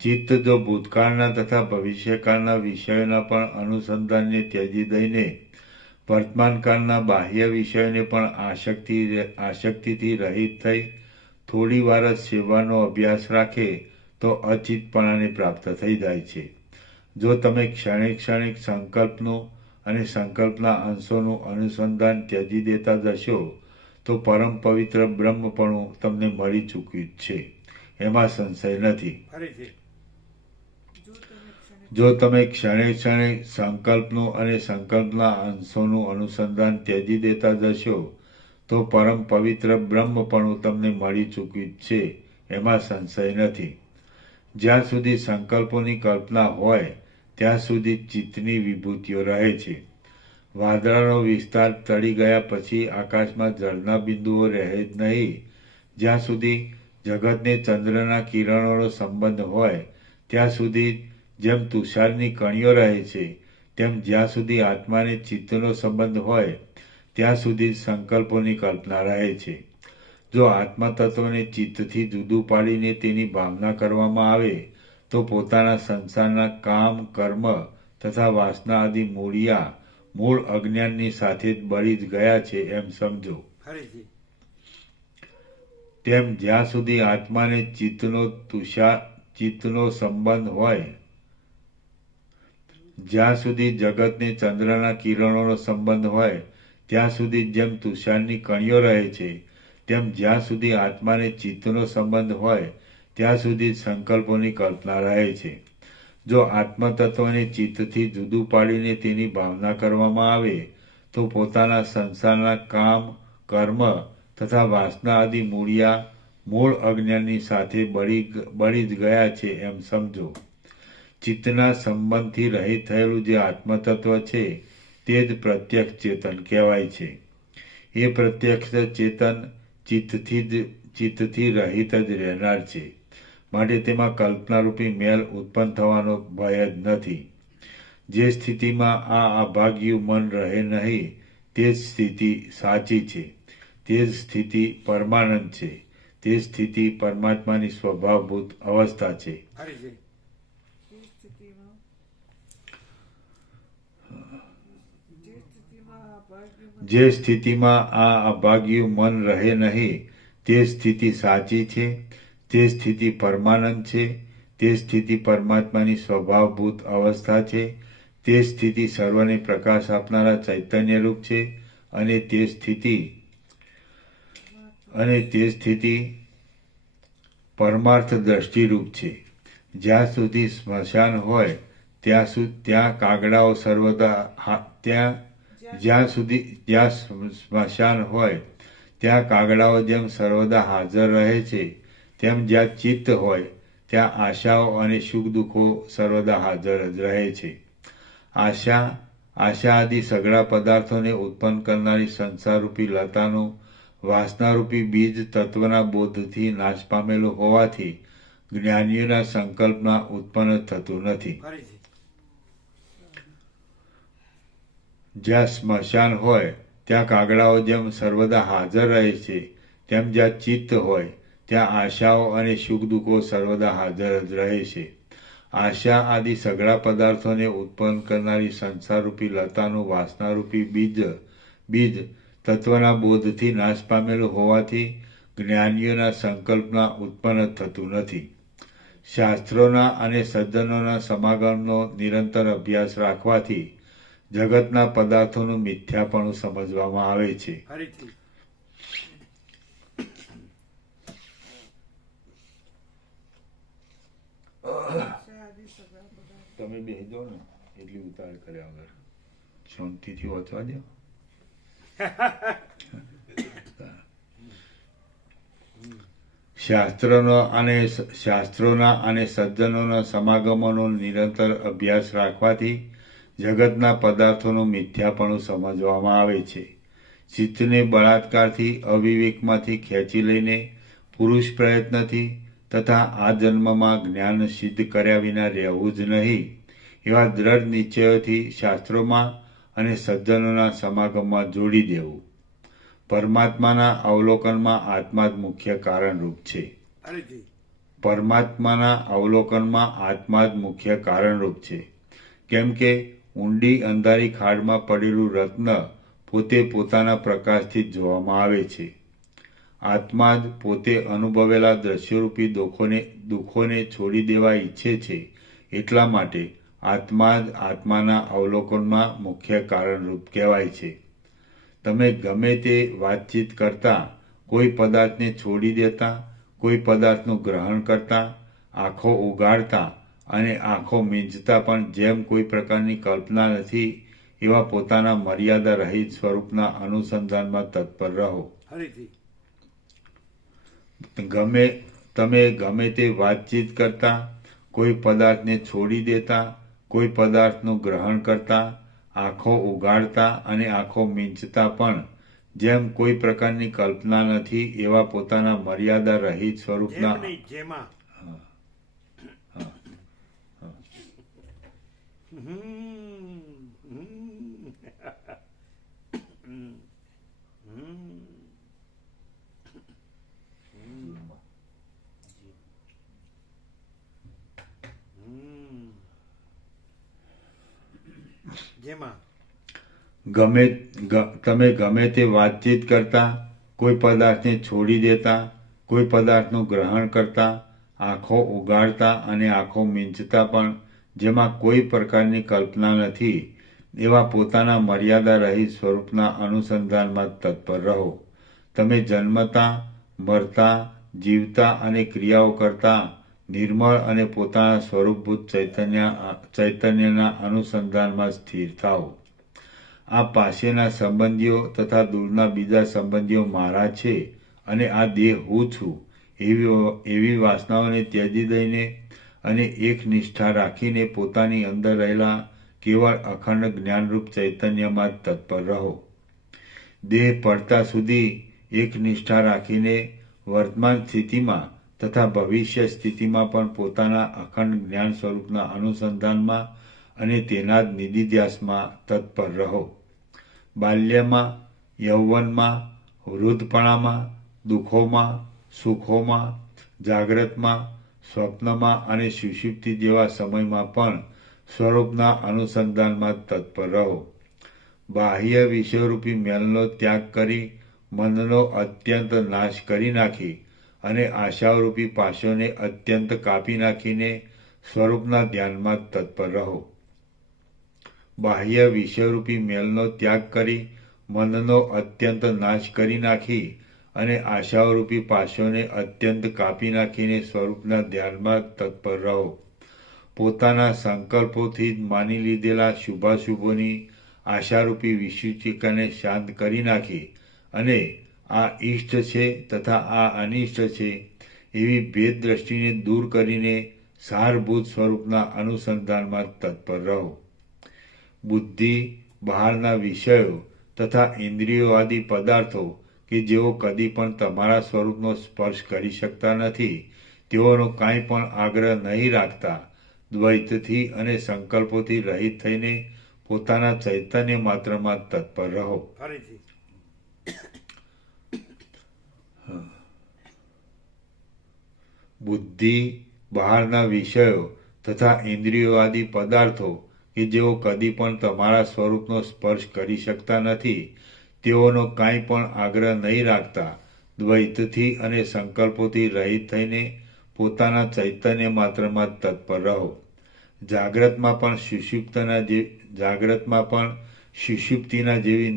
ચિત્ત જો ભૂતકાળના તથા ભવિષ્યકાળના વિષયોના પણ અનુસંધાનને ત્યજી દઈને વર્તમાનકાળના બાહ્ય વિષયોને પણ આસક્તિથી રહિત થઈ થોડી વાર જ સેવાનો અભ્યાસ રાખે તો અચિતપણાને પ્રાપ્ત થઈ જાય છે. જો તમે ક્ષણે ક્ષણિક સંકલ્પનું અને સંકલ્પના અંશોનું અનુસંધાન ત્યજી દેતા જશો તો પરમ પવિત્ર બ્રહ્મપણું તમને મળી ચૂક્યું છે, એમાં સંશય નથી. જો તમે ક્ષણે ક્ષણે સંકલ્પનું અને સંકલ્પના અંશોનું અનુસંધાન ત્યજી દેતા જશો તો પરમ પવિત્ર બ્રહ્મપણું તમને મળી ચૂક્યું છે, એમાં સંશય નથી. જ્યાં સુધી સંકલ્પોની કલ્પના હોય ત્યાં સુધી ચિત્તની વિભૂતિઓ રહે છે. વાદળાનો વિસ્તાર ટળી ગયા પછી આકાશમાં જળના બિંદુઓ રહે જ નહીં. જ્યાં સુધી જગતને ચંદ્રના કિરણોનો સંબંધ હોય ત્યાં સુધી જેમ તુષારની કણીઓ રહે છે તેમ જ્યાં સુધી આત્માને ચિત્તનો સંબંધ હોય ત્યાં સુધી સંકલ્પોની કલ્પના રહે છે. જો આત્મતત્વને ચિત્તથી જુદું પાડીને તેની ભાવના કરવામાં આવે તો પોતાના સંસારના કામ, કર્મ તથા વાસના આદિ મૂળ અજ્ઞાનની સાથે જ બળી જ ગયા છે એમ સમજો. તેમ જ્યાં સુધી આત્માને ચિત્તનો સંબંધ હોય, જ્યાં સુધી જગતને ચંદ્રના કિરણોનો સંબંધ હોય ત્યાં સુધી જેમ તુષારની કણીઓ રહે છે તેમ જ્યાં સુધી આત્માને ચિત્તનો સંબંધ હોય ત્યાં સુધી સંકલ્પોની કલ્પના રહે છે. જો આત્મતત્વને ચિત્તથી જુદું પાડીને તેની ભાવના કરવામાં આવે તો પોતાના સંસારના કામ, કર્મ તથા વાસના આદિ મૂળ અજ્ઞાનની સાથે બળી જ ગયા છે એમ સમજો. ચિત્તના સંબંધથી રહિત થયેલું જે આત્મતત્વ છે તે જ પ્રત્યક્ષ ચેતન કહેવાય છે. એ પ્રત્યક્ષ ચેતન ચિત્તથી રહિત જ રહેનાર છે. માટે તેમાં કલ્પનારૂપી મેલ ઉત્પન્ન થવાનો ભય જ નથી. જે સ્થિતિમાં આ અભાગ્યું મન રહે નહીં તે જ સ્થિતિ સાચી છે, તે જ સ્થિતિ પરમાનંદ છે, તે સ્થિતિ પરમાત્માની સ્વભાવભૂત અવસ્થા છે. જે સ્થિતિમાં આ અભાગ્યું મન રહે નહીં તે સ્થિતિ સાચી છે, તે સ્થિતિ પરમાનંદ છે, તે સ્થિતિ પરમાત્માની સ્વભાવભૂત અવસ્થા છે, તે સ્થિતિ સર્વને પ્રકાશ આપનારા ચૈતન્યરૂપ છે અને તે સ્થિતિ પરમાર્થ દ્રષ્ટિરૂપ છે. જ્યાં સુધી સ્મશાન હોય ત્યાં કાગડાઓ સર્વદા જ્યાં સ્મશાન હોય ત્યાં કાગડાઓ જેમ સર્વદા હાજર રહે છે, તેમ જ્યાં ચિત્ત હોય ત્યાં આશાઓ અને સુખ દુઃખો સર્વદા હાજર જ રહે છે. આશા આદિ સઘળા પદાર્થોને ઉત્પન્ન કરનારી સંસારરૂપી લતાનું વાસનારૂપી બીજ તત્વના બોધથી નાશ પામેલું હોવાથી જ્ઞાનીઓના સંકલ્પમાં ઉત્પન્ન થતું નથી. જ્યાં સ્મશાન હોય ત્યાં કાગડાઓ જેમ સર્વદા હાજર રહે છે, તેમ જ્યાં ચિત્ત હોય ત્યાં આશાઓ અને સુખ દુઃખો સર્વદા હાજર જ રહે છે. આશા આદિ સઘળા પદાર્થોને ઉત્પન્ન કરનારી સંસારરૂપી લતાનું વાસનારૂપી બીજ તત્વના બોધથી નાશ પામેલું હોવાથી જ્ઞાનીઓના સંકલ્પના ઉત્પન્ન થતું નથી. શાસ્ત્રોના અને સજ્જનોના સમાગમનો નિરંતર અભ્યાસ રાખવાથી જગતના પદાર્થોનું મિથ્યાપણું સમજવામાં આવે છે. તમે બેસજો ને એટલી ઉતાર કર્યા વગર શાંતિથી વાંચવા દો. શાસ્ત્રોના અને સજ્જનોના સમાગમોનો નિરંતર અભ્યાસ રાખવાથી જગતના પદાર્થોનું મિથ્યાપણું સમજવામાં આવે છે. ચિત્તને બળાત્કારથી અવિવેકમાંથી ખેંચી લઈને પુરુષ પ્રયત્નથી તથા આ જન્મમાં જ્ઞાન સિદ્ધ કર્યા વિના રહેવું જ નહીં એવા દ્રઢ નિશ્ચયોથી શાસ્ત્રોમાં અને સજ્જનોના સમાગમમાં જોડી દેવું. પરમાત્માના અવલોકનમાં આત્મા જ મુખ્ય કારણરૂપ છે. પરમાત્માના અવલોકનમાં આત્મા જ મુખ્ય કારણરૂપ છે. કેમ કે ઊંડી અંધારી ખાડમાં પડેલું રત્ન પોતે પોતાના પ્રકાશથી જ જોવામાં આવે છે. આત્મા જ પોતે અનુભવેલા દ્રશ્યરૂપી દુઃખોને છોડી દેવા ઈચ્છે છે. એટલા માટે આત્મા જ આત્માના અવલોકનમાં મુખ્ય કારણરૂપ કહેવાય છે. તમે ગમે તે વાતચીત કરતા, કોઈ પદાર્થને છોડી દેતા, કોઈ પદાર્થનું ગ્રહણ કરતા, આંખો ઉઘાડતા અને આંખો મીંચતા પણ જેમ કોઈ પ્રકારની કલ્પના નથી એવા પોતાના મર્યાદા રહિત સ્વરૂપના અનુસંધાનમાં તત્પર રહો. તમે ગમે તે વાતચીત કરતા, કોઈ પદાર્થને છોડી દેતા, કોઈ પદાર્થનું ગ્રહણ કરતા, આંખો ઉઘાડતા અને આંખો મીંચતા પણ જેમ કોઈ પ્રકારની કલ્પના નથી એવા પોતાના મર્યાદા રહિત સ્વરૂપના તમે ગમે તે વાતચીત કરતા, કોઈ પદાર્થને છોડી દેતા, કોઈ પદાર્થનું ગ્રહણ કરતા, આંખો ઉઘાડતા અને આંખો મીંચતા પણ જેમાં કોઈ પ્રકારની કલ્પના નથી એવા પોતાના મર્યાદા રહિત સ્વરૂપના અનુસંધાનમાં તત્પર રહો. તમે જન્મતા, મરતા, જીવતા અને ક્રિયાઓ કરતા નિર્મળ અને પોતાના સ્વરૂપભૂત ચૈતન્યના અનુસંધાનમાં સ્થિર થાઓ. આ પાસેના સંબંધીઓ તથા દૂરના બીજા સંબંધીઓ મારા છે અને આ દેહ હું છું એવી વાસનાઓને ત્યજી દઈને અને એક નિષ્ઠા રાખીને પોતાની અંદર રહેલા કેવળ અખંડ જ્ઞાનરૂપ ચૈતન્યમાં તત્પર રહો. દેહ પડતા સુધી એક નિષ્ઠા રાખીને વર્તમાન સ્થિતિમાં તથા ભવિષ્ય સ્થિતિમાં પણ પોતાના અખંડ જ્ઞાન સ્વરૂપના અનુસંધાનમાં અને તેના જ નિધિધ્યાસમાં તત્પર રહો. બાલ્યમાં, યૌવનમાં, વૃદ્ધપણામાં, દુઃખોમાં, સુખોમાં, જાગ્રતમાં, સ્વપ્નમાં અને સુષુપ્તિ જેવા સમયમાં પણ સ્વરૂપના અનુસંધાનમાં તત્પર રહો. બાહ્ય વિષયરૂપી મેલનો ત્યાગ કરી મનનો અત્યંત નાશ કરી નાખી અને આશારૂપી પાશોને અત્યંત કાપી નાખીને સ્વરૂપના ધ્યાનમાં તત્પર રહો. બાહ્ય વિષયરૂપી મેલનો ત્યાગ કરી મનનો અત્યંત નાશ કરી નાખી અને આશાઓરૂપી પાશોને અત્યંત કાપી નાખીને સ્વરૂપના ધ્યાનમાં તત્પર રહો. પોતાના સંકલ્પોથી જ માની લીધેલા શુભાશુભોની આશારૂપી વિસૂચિકાને શાંત કરી નાખી અને આ ઇષ્ટ છે તથા આ અનિષ્ટ છે એવી ભેદ દ્રષ્ટિને દૂર કરીને સારભૂત સ્વરૂપના અનુસંધાનમાં તત્પર રહો. બુદ્ધિ બહારના વિષયો તથા ઇન્દ્રિયો આદિ પદાર્થો કે જેઓ કદી પણ તમારા સ્વરૂપનો સ્પર્શ કરી શકતા નથી તેઓનો કાંઈ પણ આગ્રહ નહીં રાખતા દ્વૈતથી અને સંકલ્પોથી રહિત થઈને પોતાના ચૈતન્ય માત્રમાં તત્પર રહો. ફરીથી બુદ્ધિ બહારના વિષયો તથા ઇન્દ્રિયો આદિ પદાર્થો કે જેઓ કદી પણ તમારા સ્વરૂપનો સ્પર્શ કરી શકતા નથી તેઓનો કાંઈ પણ આગ્રહ નહીં રાખતા દ્વૈતથી અને સંકલ્પોથી રહિત થઈને પોતાના ચૈતન્ય માત્રમાં તત્પર રહો. જાગ્રતમાં પણ સુષુપ્તિના જેવી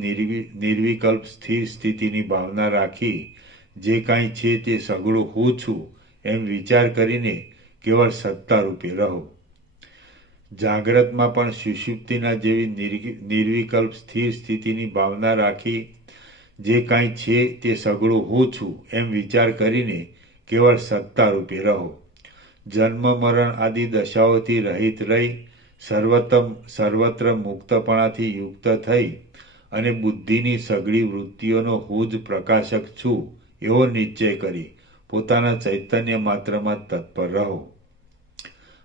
નિર્વિકલ્પ સ્થિર સ્થિતિની ભાવના રાખી જે કાંઈ છે તે સઘળું હું છું એમ વિચાર કરીને કેવળ સત્તારૂપી રહો. જાગ્રતમાં પણ સુષુપ્તિના જેવી નિર્વિકલ્પ સ્થિર સ્થિતિની ભાવના રાખી જે કાંઈ છે તે સઘળું હું છું એમ વિચાર કરીને કેવળ સત્તારૂપી રહો. જન્મ મરણ આદિ દશાઓથી રહિત રહી સર્વત્ર મુક્તપણાથી યુક્ત થઈ અને બુદ્ધિની સઘળી વૃત્તિઓનો હું જ પ્રકાશક છું એવો નિશ્ચય કરી પોતાના ચૈતન્ય માત્રમાં તત્પર રહો.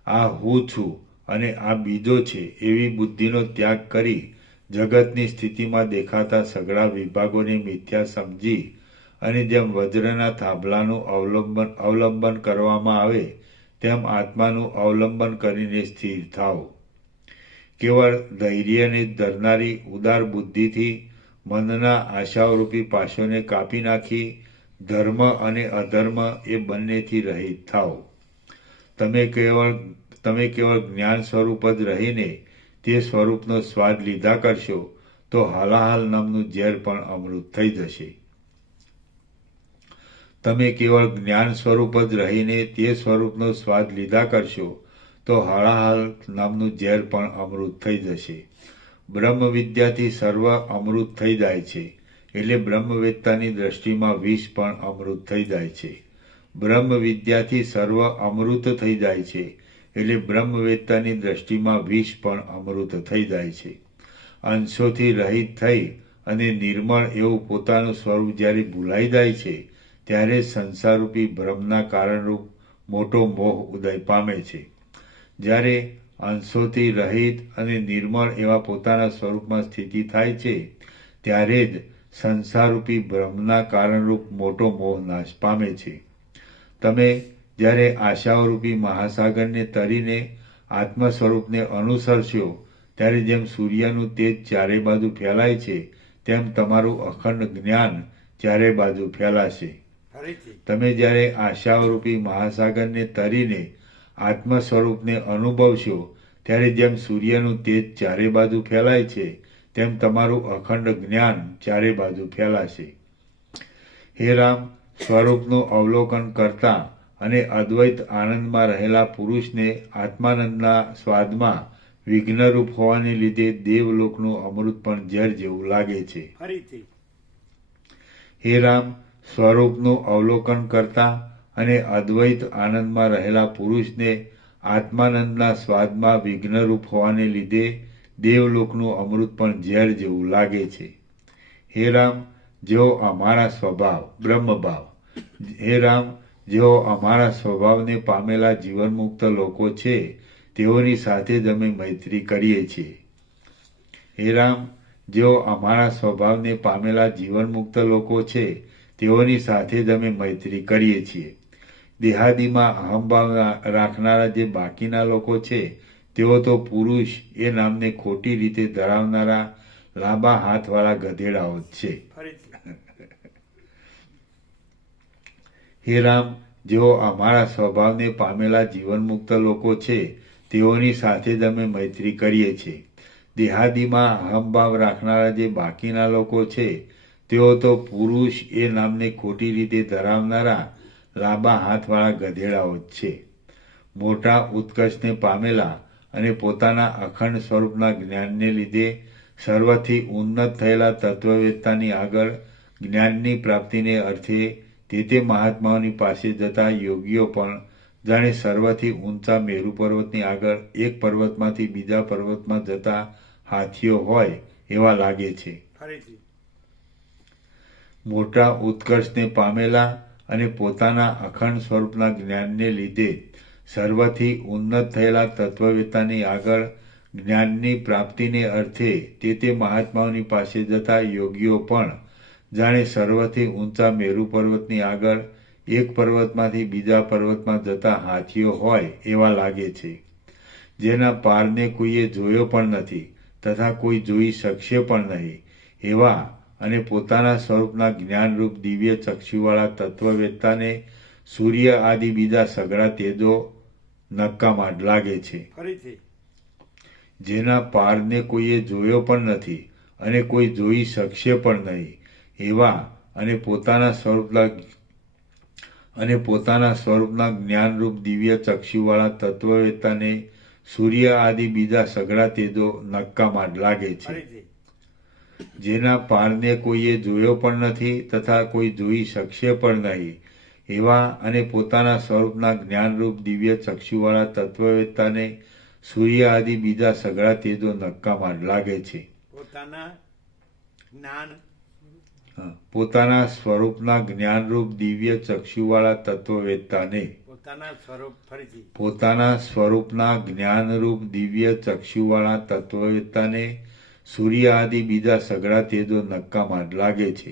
આ હું છું અને આ બીજો છે એવી બુદ્ધિનો ત્યાગ કરી જગતની સ્થિતિમાં દેખાતા સઘળા વિભાગોને મિથ્યા સમજી અને જેમ વજ્રના થાંભલાનું અવલંબન કરવામાં આવે તેમ આત્માનું અવલંબન કરીને સ્થિર થાઓ. કેવળ ધૈર્યને ધરનારી ઉદાર બુદ્ધિથી મનના આશાઓરૂપી પાશોને કાપી નાખી ધર્મ અને અધર્મ એ બંનેથી રહિત થાઓ. તમે કેવળ જ્ઞાન સ્વરૂપ જ રહીને તે સ્વરૂપનો સ્વાદ લીધા કરશો તો હાલાહાલ નામનું ઝેર પણ અમૃત થઈ જશે. તમે કેવળ જ્ઞાન સ્વરૂપ જ રહીને તે સ્વરૂપનો સ્વાદ લીધા કરશો તો હાલાહાલ નામનું ઝેર પણ અમૃત થઈ જશે. બ્રહ્મ વિદ્યાથી સર્વ અમૃત થઈ જાય છે એટલે બ્રહ્મવેત્તાની દ્રષ્ટિમાં વિષ પણ અમૃત થઈ જાય છે. બ્રહ્મ વિદ્યાથી સર્વ અમૃત થઈ જાય છે એટલે બ્રહ્મવેત્તાની દ્રષ્ટિમાં વિષ પણ અમૃત થઈ જાય છે. અંશોથી રહિત થઈ અને નિર્મળ એવું પોતાનું સ્વરૂપ જ્યારે ભૂલાઈ જાય છે ત્યારે સંસારરૂપી ભ્રમના કારણરૂપ મોટો મોહ ઉદય પામે છે. જ્યારે અંશોથી રહિત અને નિર્મળ એવા પોતાના સ્વરૂપમાં સ્થિતિ થાય છે ત્યારે જ સંસારરૂપી ભ્રમના કારણરૂપ મોટો મોહ નાશ પામે છે. તમે જ્યારે આશાઓરૂપી મહાસાગરને તરીને આત્મ સ્વરૂપને અનુસરશો ત્યારે જેમ સૂર્યનું તેજ ચારે બાજુ ફેલાય છે તેમ તમારું અખંડ જ્ઞાન ચારે બાજુ ફેલાશે. તમે જ્યારે આશાઓરૂપી મહાસાગરને તરીને આત્મ સ્વરૂપને અનુભવશો ત્યારે જેમ સૂર્યનું તેજ ચારે બાજુ ફેલાય છે તેમ તમારું અખંડ જ્ઞાન ચારે બાજુ ફેલાશે. હે રામ, સ્વરૂપનું અવલોકન કરતા અને અદ્વૈત આનંદમાં રહેલા પુરુષને આત્માનંદના સ્વાદમાં વિઘ્નરૂપ હોવાને લીધે દેવલોકનું અમૃત પણ ઝેર જેવું લાગે છે. હે રામ, સ્વરૂપનું અવલોકન કરતા અને અદ્વૈત આનંદમાં રહેલા પુરુષને આત્માનંદના સ્વાદમાં વિઘ્નરૂપ હોવાને લીધે દેવલોકનું અમૃત પણ ઝેર જેવું લાગે છે. હે રામ, જેઓ અમારા સ્વભાવ બ્રહ્મભાવ હે રામ, જેઓ અમારા સ્વભાવને પામેલા જીવનમુક્ત લોકો છે તેઓની સાથે જ અમે મૈત્રી કરીએ છીએ. હે રામ, જેઓ અમારા સ્વભાવને પામેલા જીવનમુક્ત લોકો છે તેઓની સાથે જ અમે મૈત્રી કરીએ છીએ. દેહાદીમાં અહંભાવ રાખનારા જે બાકીના લોકો છે તેઓ તો પુરુષ એ નામને ખોટી રીતે ધરાવનારા લાંબા હાથવાળા ગધેડાઓ જ છે. ફરીથી હે રામ, જેઓ અમારા સ્વભાવને પામેલા જીવનમુક્ત લોકો છે તેઓની સાથે જ અમે મૈત્રી કરીએ છીએ. દેહાદીમાં અહંભાવ રાખનારા જે બાકીના લોકો છે તેઓ તો પુરુષ એ નામને ખોટી રીતે ધરાવનારા લાંબા હાથવાળા ગધેડાઓ જ છે. મોટા ઉત્કર્ષને પામેલા અને પોતાના અખંડ સ્વરૂપના જ્ઞાનને લીધે સર્વથી ઉન્નત થયેલા તત્વવેત્તાની આગળ જ્ઞાનની પ્રાપ્તિને અર્થે તે મહાત્માઓની પાસે જતા યોગીઓ પણ જાણે સર્વથી ઊંચા મેરુ પર્વતની આગળ એક પર્વતમાંથી બીજા પર્વતમાં જતા હાથીઓ હોય એવા લાગે છે. ફરીથી મોટા ઉત્કર્ષને પામેલા અને પોતાના અખંડ સ્વરૂપના જ્ઞાનને લીધે સર્વથી ઉન્નત થયેલા તત્વવેત્તાની આગળ જ્ઞાનની પ્રાપ્તિને અર્થે તે મહાત્માઓની પાસે જતા યોગીઓ પણ જાણે સર્વથી ઊંચા મેરુ પર્વતની આગળ એક પર્વતમાંથી બીજા પર્વતમાં જતા હાથીઓ હોય એવા લાગે છે, જેના પારને કોઈએ જોયો પણ નથી તથા કોઈ જોઈ શકશે પણ નહીં એવા અને પોતાના સ્વરૂપના જ્ઞાનરૂપ દિવ્ય ચક્ષુવાળા તત્વવેત્તાને સૂર્ય આદિ બીજા સઘળા તેજો નક્કામાં જ લાગે છે. ફરીથી જેના પારને કોઈએ જોયો પણ નથી અને કોઈ જોઈ શકશે પણ નહીં એવા અને પોતાના સ્વરૂપના જ્ઞાનરૂપ દિવ્ય ચક્ષુવાળા તત્વવેત્તાને સૂર્ય આદિ બીજા સઘળા તેજો નક્કામાં જ લાગે છે. ફરીથી જેના પારને કોઈએ જોયો પણ નથી તથા કોઈ જોઈ શકશે પણ નહીં એવા અને પોતાના સ્વરૂપના જ્ઞાનરૂપ દિવ્ય ચક્ષુવાળા તત્વવેત્તાને સૂર્ય આદિ બીજા સઘળા તેજો નક્કામાં જ લાગે છે. પોતાના સ્વરૂપના જ્ઞાનરૂપ દિવ્ય ચક્ષુવાળા તત્વવેત્તાને પોતાના સ્વરૂપના જ્ઞાનરૂપ દિવ્ય ચક્ષુવાળા તત્વવેત્તાને સૂર્ય આદિ બીજા સઘળા તેજો નક્કામાં જ લાગે છે.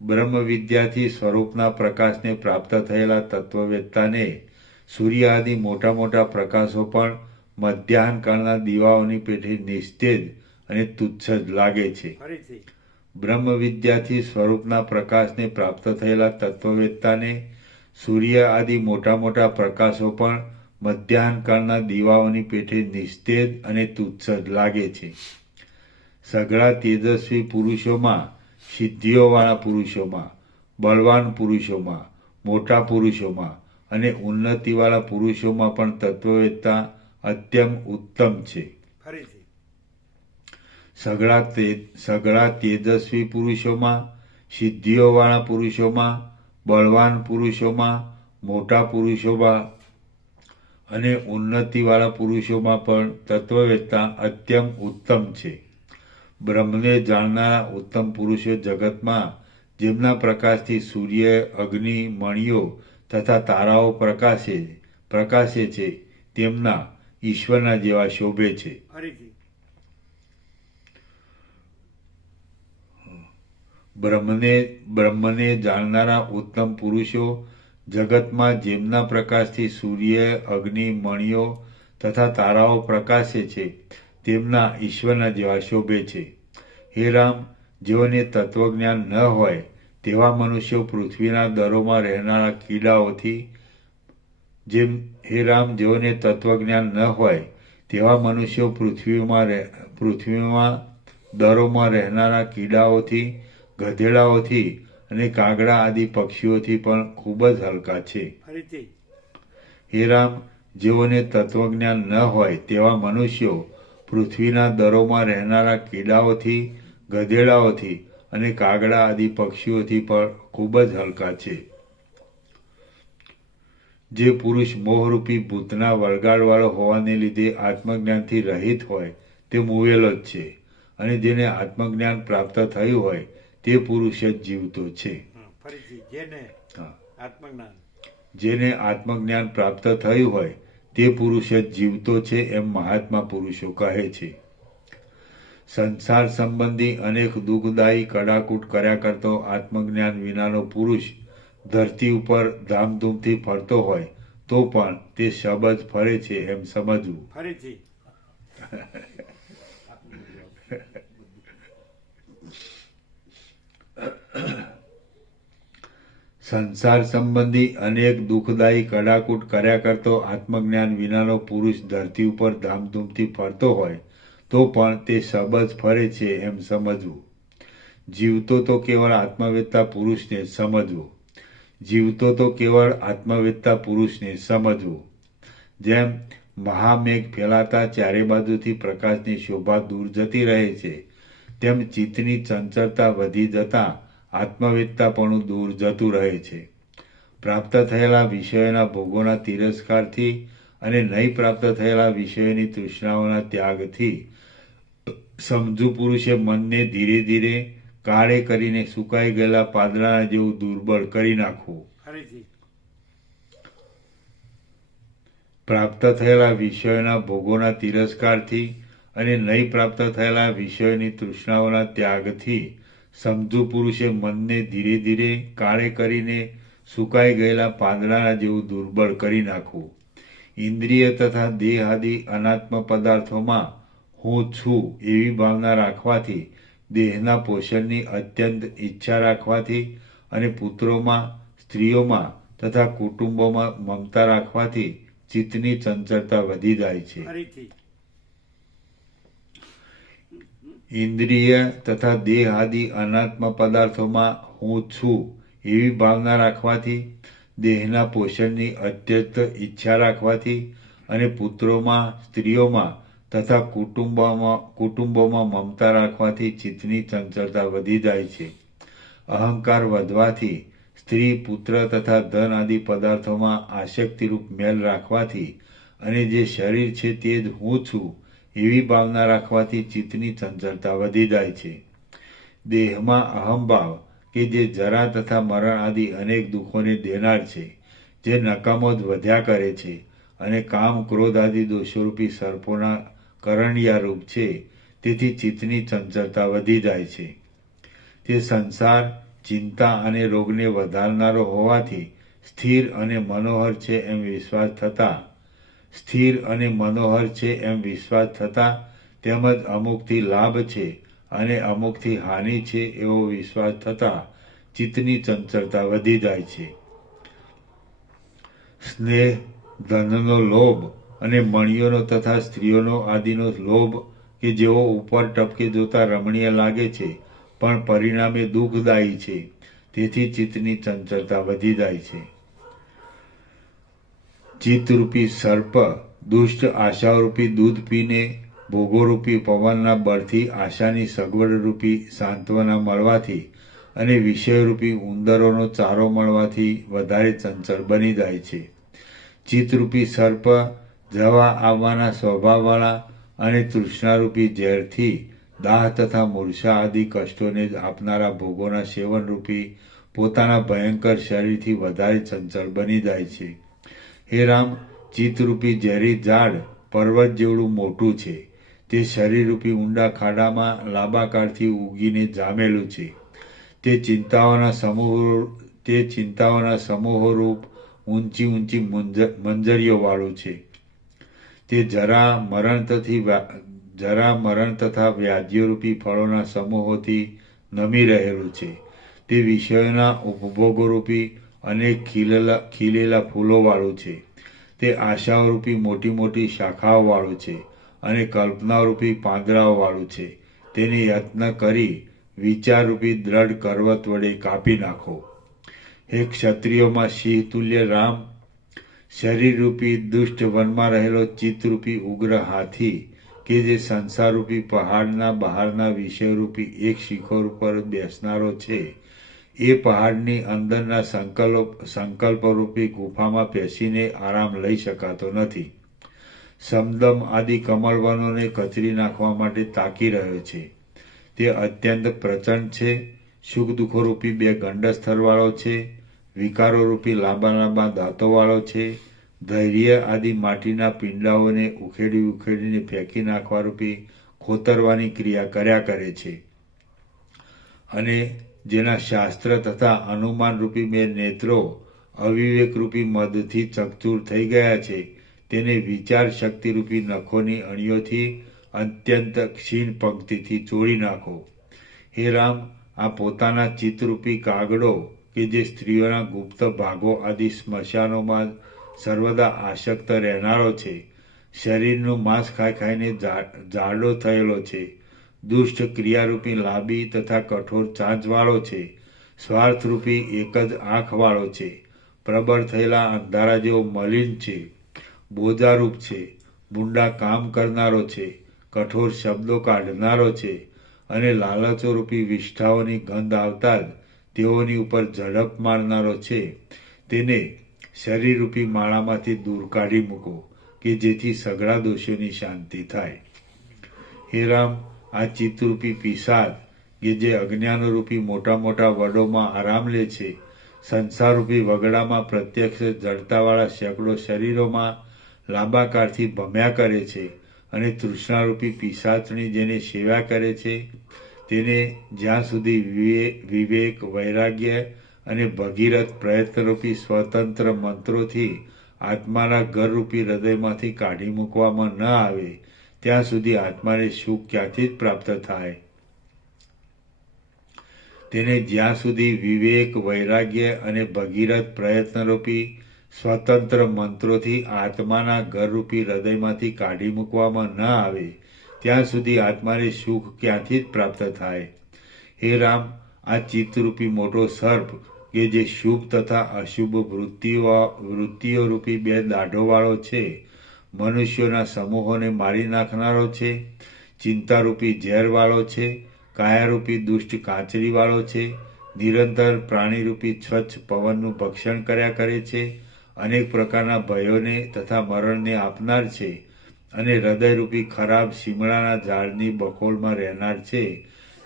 બ્રહ્મ વિદ્યાથી સ્વરૂપના પ્રકાશને પ્રાપ્ત થયેલા તત્વવેત્તાને સૂર્ય આદિ મોટા મોટા પ્રકાશો પણ મધ્યાહન કાળના દીવાઓની પેઠે નિસ્તેજ અને તુચ્છ જ લાગે છે. બ્રહ્મ વિદ્યાથી સ્વરૂપના પ્રકાશને પ્રાપ્ત થયેલા તત્વવેત્તાને સૂર્ય આદિ મોટા મોટા પ્રકાશો પણ મધ્યાહન કાળના દીવાઓની પેઠે નિસ્તેજ અને તુચ્છ જ લાગે છે. સઘળા તેજસ્વી પુરુષોમાં, સિદ્ધિઓવાળા પુરુષોમાં, બળવાન પુરુષોમાં, મોટા પુરુષોમાં અને ઉન્નતિવાળા પુરુષોમાં પણ તત્વવેત્તા અત્યંત ઉત્તમ છે. સઘળા તેજસ્વી પુરુષોમાં, સિદ્ધિઓવાળા પુરુષોમાં, બળવાન પુરુષોમાં, મોટા પુરુષોમાં અને ઉન્નતિવાળા પુરુષોમાં પણ તત્વવેત્તા અત્યંત ઉત્તમ છે. બ્રહ્મને જાણનારા ઉત્તમ પુરુષો જગતમાં જેમના પ્રકાશથી સૂર્ય, અગ્નિ, મણિઓ તથા તારાઓ પ્રકાશે છે તેમના ઈશ્વરના જેવા શોભે છે. બ્રહ્મને જાણનારા ઉત્તમ પુરુષો જગતમાં જેમના પ્રકાશથી સૂર્ય, અગ્નિ, મણિઓ તથા તારાઓ પ્રકાશે છે તેમના ઈશ્વરના જેવા શોભે છે. હે રામ, જેઓને તત્વજ્ઞાન ન હોય તેવા મનુષ્યો પૃથ્વીના દરોમાં રહેનારા કીડાઓથી જેઓને તત્વજ્ઞાન ન હોય તેવા મનુષ્યો પૃથ્વીમાં દરોમાં રહેનારા કીડાઓથી, ગધેડાઓથી અને કાગડા આદિ પક્ષીઓથી પણ ખૂબ જ હલકા છે. હે રામ, જેઓને તત્વજ્ઞાન ન હોય તેવા મનુષ્યો પૃથ્વીના દરોમાં રહેનારા કીડાઓથી, ગધેડાઓથી અને કાગડા આદિ પક્ષીઓથી પણ ખૂબ જ હલકા છે. જે પુરુષ મોહરૂપી ભૂતના વળગાડવાળો હોવાને લીધે આત્મજ્ઞાનથી રહિત હોય તે મુવેલો જ છે અને જેને આત્મજ્ઞાન પ્રાપ્ત થયું હોય તે પુરુષ જ જીવતો છે. જેને આત્મજ્ઞાન પ્રાપ્ત થયું હોય તે પુરુષ જ જીવતો છે એમ મહાત્મા પુરુષો કહે છે. સંસાર સંબંધી અનેક દુઃખદાયી કડાકૂટ કર્યા કરતો આત્મજ્ઞાન વિનાનો પુરુષ ધરતી ઉપર ધામધૂમથી ફરતો હોય તો પણ તે શબ જ ફરે છે એમ સમજવું. સંસાર સંબંધી અનેક દુઃખદાયી કડાકૂટ કર્યા કરતો આત્મજ્ઞાન વિનાનો પુરુષ ધરતી ઉપર ધામધૂમથી ફરતો હોય તો પણ તે સબજ ફરે છે એમ સમજવું. જીવતો તો કેવળ આત્મવેત્તા પુરુષને જ સમજવું. જીવતો તો કેવળ આત્મવેત્તા પુરુષને સમજવું. જેમ મહામેઘ ફેલાતા ચારે બાજુથી પ્રકાશની શોભા દૂર જતી રહે છે, તેમ ચિત્તની ચંચળતા વધી જતા આત્મવેત્તાપણું દૂર જતું રહે છે. પ્રાપ્ત થયેલા વિષયોના ભોગોના તિરસ્કારથી અને નહીં પ્રાપ્ત થયેલા વિષયોની તૃષ્ણાઓના ત્યાગથી સમજુ પુરુષે મનને ધીરે ધીરે કાળે કરીને સુકાઈ ગયેલા પાંદડાના જેવું દુર્બળ કરી નાખવું. ફરીથી પ્રાપ્ત થયેલા વિષયોના ભોગોના તિરસ્કારથી અને નહીં પ્રાપ્ત થયેલા વિષયોની તૃષ્ણાઓના ત્યાગથી સમજુ પુરુષે મનને ધીરે ધીરે કાળે કરીને સુકાઈ ગયેલા પાંદડાના જેવું દુર્બળ કરી નાખવું. ઇન્દ્રિય તથા દેહ આદિ અનાત્મ પદાર્થોમાં હું છું એવી ભાવના રાખવાથી, દેહના પોષણની અત્યંત ઈચ્છા રાખવાથી અને પુત્રોમાં, સ્ત્રીઓમાં તથા કુટુંબોમાં મમતા રાખવાથી ચિત્તની ચંચળતા વધી જાય છે. ફરીથી ઇન્દ્રિય તથા દેહ આદિ અનાત્મ પદાર્થોમાં હું છું એવી ભાવના રાખવાથી, દેહના પોષણની અત્યંત ઈચ્છા રાખવાથી અને પુત્રોમાં, સ્ત્રીઓમાં તથા કુટુંબોમાં મમતા રાખવાથી ચિત્તની ચંચળતા વધી જાય છે. અહંકાર વધવાથી, સ્ત્રી, પુત્ર તથા ધન આદિ પદાર્થોમાં આસક્તિરૂપ મેલ રાખવાથી અને જે શરીર છે તે જ હું છું એવી ભાવના રાખવાથી ચિત્તની ચંચળતા વધી જાય છે. દેહમાં અહંભાવ કે જે જરા તથા મરણ આદિ અનેક દુઃખોને દેનાર છે, જે નકામો જ વધ્યા કરે છે અને કામ, ક્રોધ આદિ દોષોરૂપી સર્પોના કરણિયારૂપ છે, તેથી ચિત્તની ચંચળતા વધી જાય છે. તે સંસાર, ચિંતા અને રોગને વધારનારો હોવાથી સ્થિર અને મનોહર છે એમ વિશ્વાસ થતા તેમજ અમુકથી લાભ છે અને અમુકથી હાનિ છે એવો વિશ્વાસ થતા ચિત્તની ચંચળતા વધી જાય છે. સ્નેહ, ધનનો લોભ અને મણીઓનો તથા સ્ત્રીઓનો આદિનો લોભ કે જેઓ ઉપર ટપકે જોતા રમણીય લાગે છે પણ પરિણામે દુઃખદાયી છે, તેથી ચિત્તની ચંચળતા વધી જાય છે. ચિત્તરૂપી સર્પ દુષ્ટ આશારૂપી દૂધ પીને ભોગોરૂપી પવનના બળથી આશાની સગવડરૂપી સાંત્વના મળવાથી અને વિષયરૂપી ઉંદરોનો ચારો મળવાથી વધારે ચંચળ બની જાય છે. ચિત્તરૂપી સર્પ જવા આવવાના સ્વભાવવાળા અને તૃષ્ણારૂપી ઝેરથી દાહ તથા મૂર્છા આદિ કષ્ટોને આપનારા ભોગોના સેવનરૂપી પોતાના ભયંકર શરીરથી વધારે ચંચળ બની જાય છે. હે રામ, ચિત્તરૂપી ઝેરી ઝાડ પર્વત જેવડું મોટું છે. તે શરીરરૂપી ઊંડા ખાડામાં લાંબા કાળથી ઉગીને જામેલું છે. તે ચિંતાઓના સમૂહોરૂપ ઊંચી ઊંચી મંજરીઓવાળું છે. તે જરા, મરણ તથા વ્યાધિઓરૂપી ફળોના સમૂહોથી નમી રહેલું છે. તે વિષયોના ઉપભોગોરૂપી અનેક ખીલેલા ફૂલોવાળું છે. તે આશાઓરૂપી મોટી મોટી શાખાઓવાળું છે અને કલ્પનારૂપી પાંદડાઓવાળું છે. તેને યત્ન કરી વિચારરૂપી દ્રઢ કરવત વડે કાપી નાખો. હે ક્ષત્રિયોમાં સિંહ તુલ્ય રામ, શરીરરૂપી દુષ્ટ વનમાં રહેલો ચિત્તરૂપી ઉગ્ર હાથી કે જે સંસારરૂપી પહાડના બહારના વિષયરૂપી એક શિખર ઉપર બેસનારો છે, એ પહાડની અંદરના સંકલ્પરૂપી ગુફામાં બેસીને આરામ લઈ શકાતો નથી. સમદમ આદિ કમળવનોને કચરી નાખવા માટે તાકી રહ્યો છે. તે અત્યંત પ્રચંડ છે, સુખ દુઃખોરૂપી બે ગંડસ્થળવાળો છે, વિકારોરૂપી લાંબા લાંબા દાંતોવાળો છે, ધૈર્ય આદિ માટીના પિંડાઓને ઉખેડીને ફેંકી નાખવારૂપી ખોતરવાની ક્રિયા કર્યા કરે છે, અને જેના શાસ્ત્ર તથા અનુમાનરૂપી બે નેત્રો અવિવેકરૂપી મદથી ચકચૂર થઈ ગયા છે, તેને વિચાર શક્તિરૂપી નખોની અણીઓથી અત્યંત ક્ષીણ પંક્તિથી ચોળી નાખો. હે રામ, આ પોતાના ચિત્તરૂપી કાગડો કે જે સ્ત્રીઓના ગુપ્ત ભાગો આદિ સ્મશાનોમાં સર્વદા આસક્ત રહેનારો છે, શરીરનું માંસ ખાઈ ખાઈને જાડો થયેલો છે, દુષ્ટ ક્રિયારૂપી લાંબી તથા કઠોર ચાંચવાળો છે, સ્વાર્થરૂપી એક જ આંખવાળો છે, પ્રબળ થયેલા અંધારા જેવો મલિન છે, બોજારૂપ છે, બુંડા કામ કરનારો છે, કઠોર શબ્દો કાઢનારો છે અને લાલચોરૂપી વિષ્ઠાઓની ગંધ આવતા જ તેઓની ઉપર ઝડપ મારનારો છે, તેને શરીરરૂપી માળામાંથી દૂર કાઢી મૂકો કે જેથી સઘળા દોષોની શાંતિ થાય. હે રામ, આ ચિત્તરૂપી પિશાચ કે જે અજ્ઞાનરૂપી મોટા મોટા વડોમાં આરામ લે છે, સંસારરૂપી વગડામાં પ્રત્યક્ષ જડતાવાળા સેંકડો શરીરોમાં લાંબા કાળથી ભમ્યા કરે છે અને તૃષ્ણારૂપી પિશાચની જેને સેવા કરે છે, તેને જ્યાં સુધી વિવેક, વૈરાગ્ય અને ભગીરથ પ્રયત્નરૂપી સ્વતંત્ર મંત્રોથી આત્માના ઘરરૂપી હૃદયમાંથી કાઢી મૂકવામાં ન આવે ત્યાં સુધી આત્માને સુખ ક્યાંથી જ પ્રાપ્ત થાય? તેને જ્યાં સુધી વિવેક, વૈરાગ્ય અને ભગીરથ પ્રયત્નરૂપી સ્વતંત્ર મંત્રોથી આત્માના ઘરરૂપી હૃદયમાંથી કાઢી મૂકવામાં ન આવે ત્યાં સુધી આત્માને સુખ ક્યાંથી જ પ્રાપ્ત થાય? હે રામ, આ ચિત્તરૂપી મોટો સર્પ કે જે શુભ તથા અશુભ વૃત્તિઓ રૂપી બે દાઢોવાળો છે, મનુષ્યોના સમૂહોને મારી નાખનારો છે, ચિંતારૂપી ઝેરવાળો છે, કાયારૂપી દુષ્ટ કાંચરીવાળો છે, નિરંતર પ્રાણીરૂપી સ્વચ્છ પવનનું ભક્ષણ કર્યા કરે છે, અનેક પ્રકારના ભયોને તથા મરણને આપનાર છે અને હૃદયરૂપી ખરાબ શિમળાના ઝાડની બખોલમાં રહેનાર છે,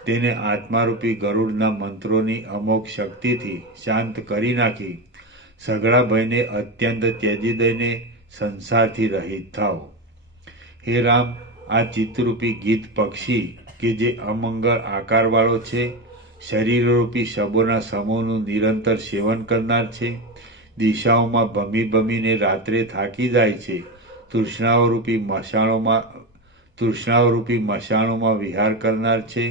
તેને આત્મારૂપી ગરુડના મંત્રોની અમોઘ શક્તિથી શાંત કરી નાખી સઘળા ભયને અત્યંત ત્યજી દઈને સંસારથી રહિત થાઓ. હે રામ, આ ચિત્તરૂપી ગીત પક્ષી કે જે અમંગળ આકારવાળો છે, શરીરરૂપી શબોના સમૂહનું નિરંતર સેવન કરનાર છે, દિશાઓમાં ભમી ભમીને રાત્રે થાકી જાય છે, તૃષ્ણાઓરૂપી મશાણોમાં વિહાર કરનાર છે,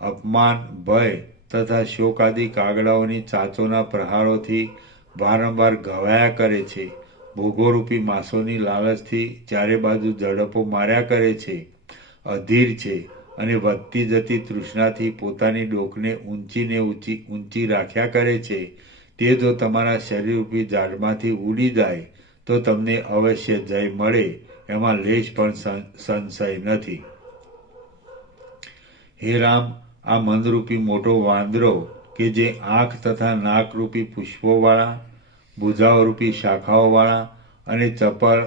અપમાન, ભય તથા શોક આદિ કાગડાઓની ચાંચોના પ્રહારોથી વારંવાર ઘવાયા કરે છે, ભોગોરૂપી માંસોની લાલચથી ચારે બાજુ ઝડપો માર્યા કરે છે, અધીર છે અને વધતી જતી તૃષ્ણાથી પોતાની ડોકને ઊંચીને ઊંચી રાખ્યા કરે છે, તે જો તમારા શરીરરૂપી ઝાડમાંથી ઉડી જાય તો તમને અવશ્ય જય મળે, એમાં લેશ પણ સંશય નથી. હે રામ, આ મંદરૂપી મોટો વાંદરો કે જે આંખ તથા નાકરૂપી પુષ્પોવાળા, ભુજાઓરૂપી શાખાઓવાળા અને ચપળ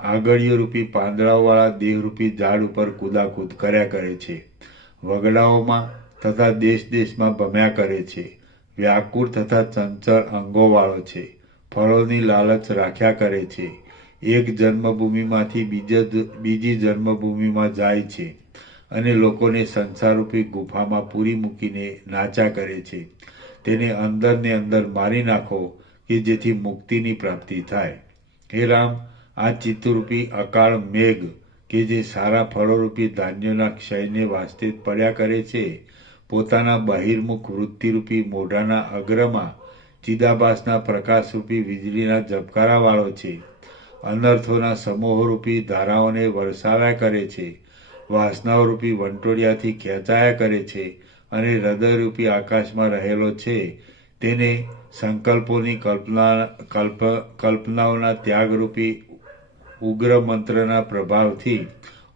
આગળીઓરૂપી પાંદડાઓવાળા દેહરૂપી ઝાડ ઉપર કૂદાકૂદ કર્યા કરે છે, વગડાઓમાં તથા દેશ દેશમાં ભમ્યા કરે છે, વ્યાકુળ તથા ચંચળ અંગોવાળો છે, ફળોની લાલચ રાખ્યા કરે છે, એક જન્મભૂમિમાંથી બીજી જન્મભૂમિમાં જાય છે અને લોકોને સંસારરૂપી ગુફામાં પૂરી મૂકીને નાચા કરે છે, તેને અંદર ને અંદર મારી નાખો કે જેથી મુક્તિની પ્રાપ્તિ થાય. હે રામ, આ ચિત્તરૂપી અકાળ મેઘ કે જે સારા ફળોરૂપી ધાન્યોના ક્ષયને વાસ્તે પડ્યા કરે છે, પોતાના બહિર્મુખ વૃત્તિરૂપી મોઢાના અગ્રમાં ચિદાભાસના પ્રકાશરૂપી વીજળીના ઝબકારાવાળો છે, અનર્થોના સમૂહરૂપી ધારાઓને વરસાવ્યા કરે છે, વાસનાઓરૂપી વંટોળિયાથી ખેંચાયા કરે છે અને હૃદયરૂપી આકાશમાં રહેલો છે, તેને સંકલ્પોની કલ્પનાઓના ત્યાગરૂપી ઉગ્ર મંત્રના પ્રભાવથી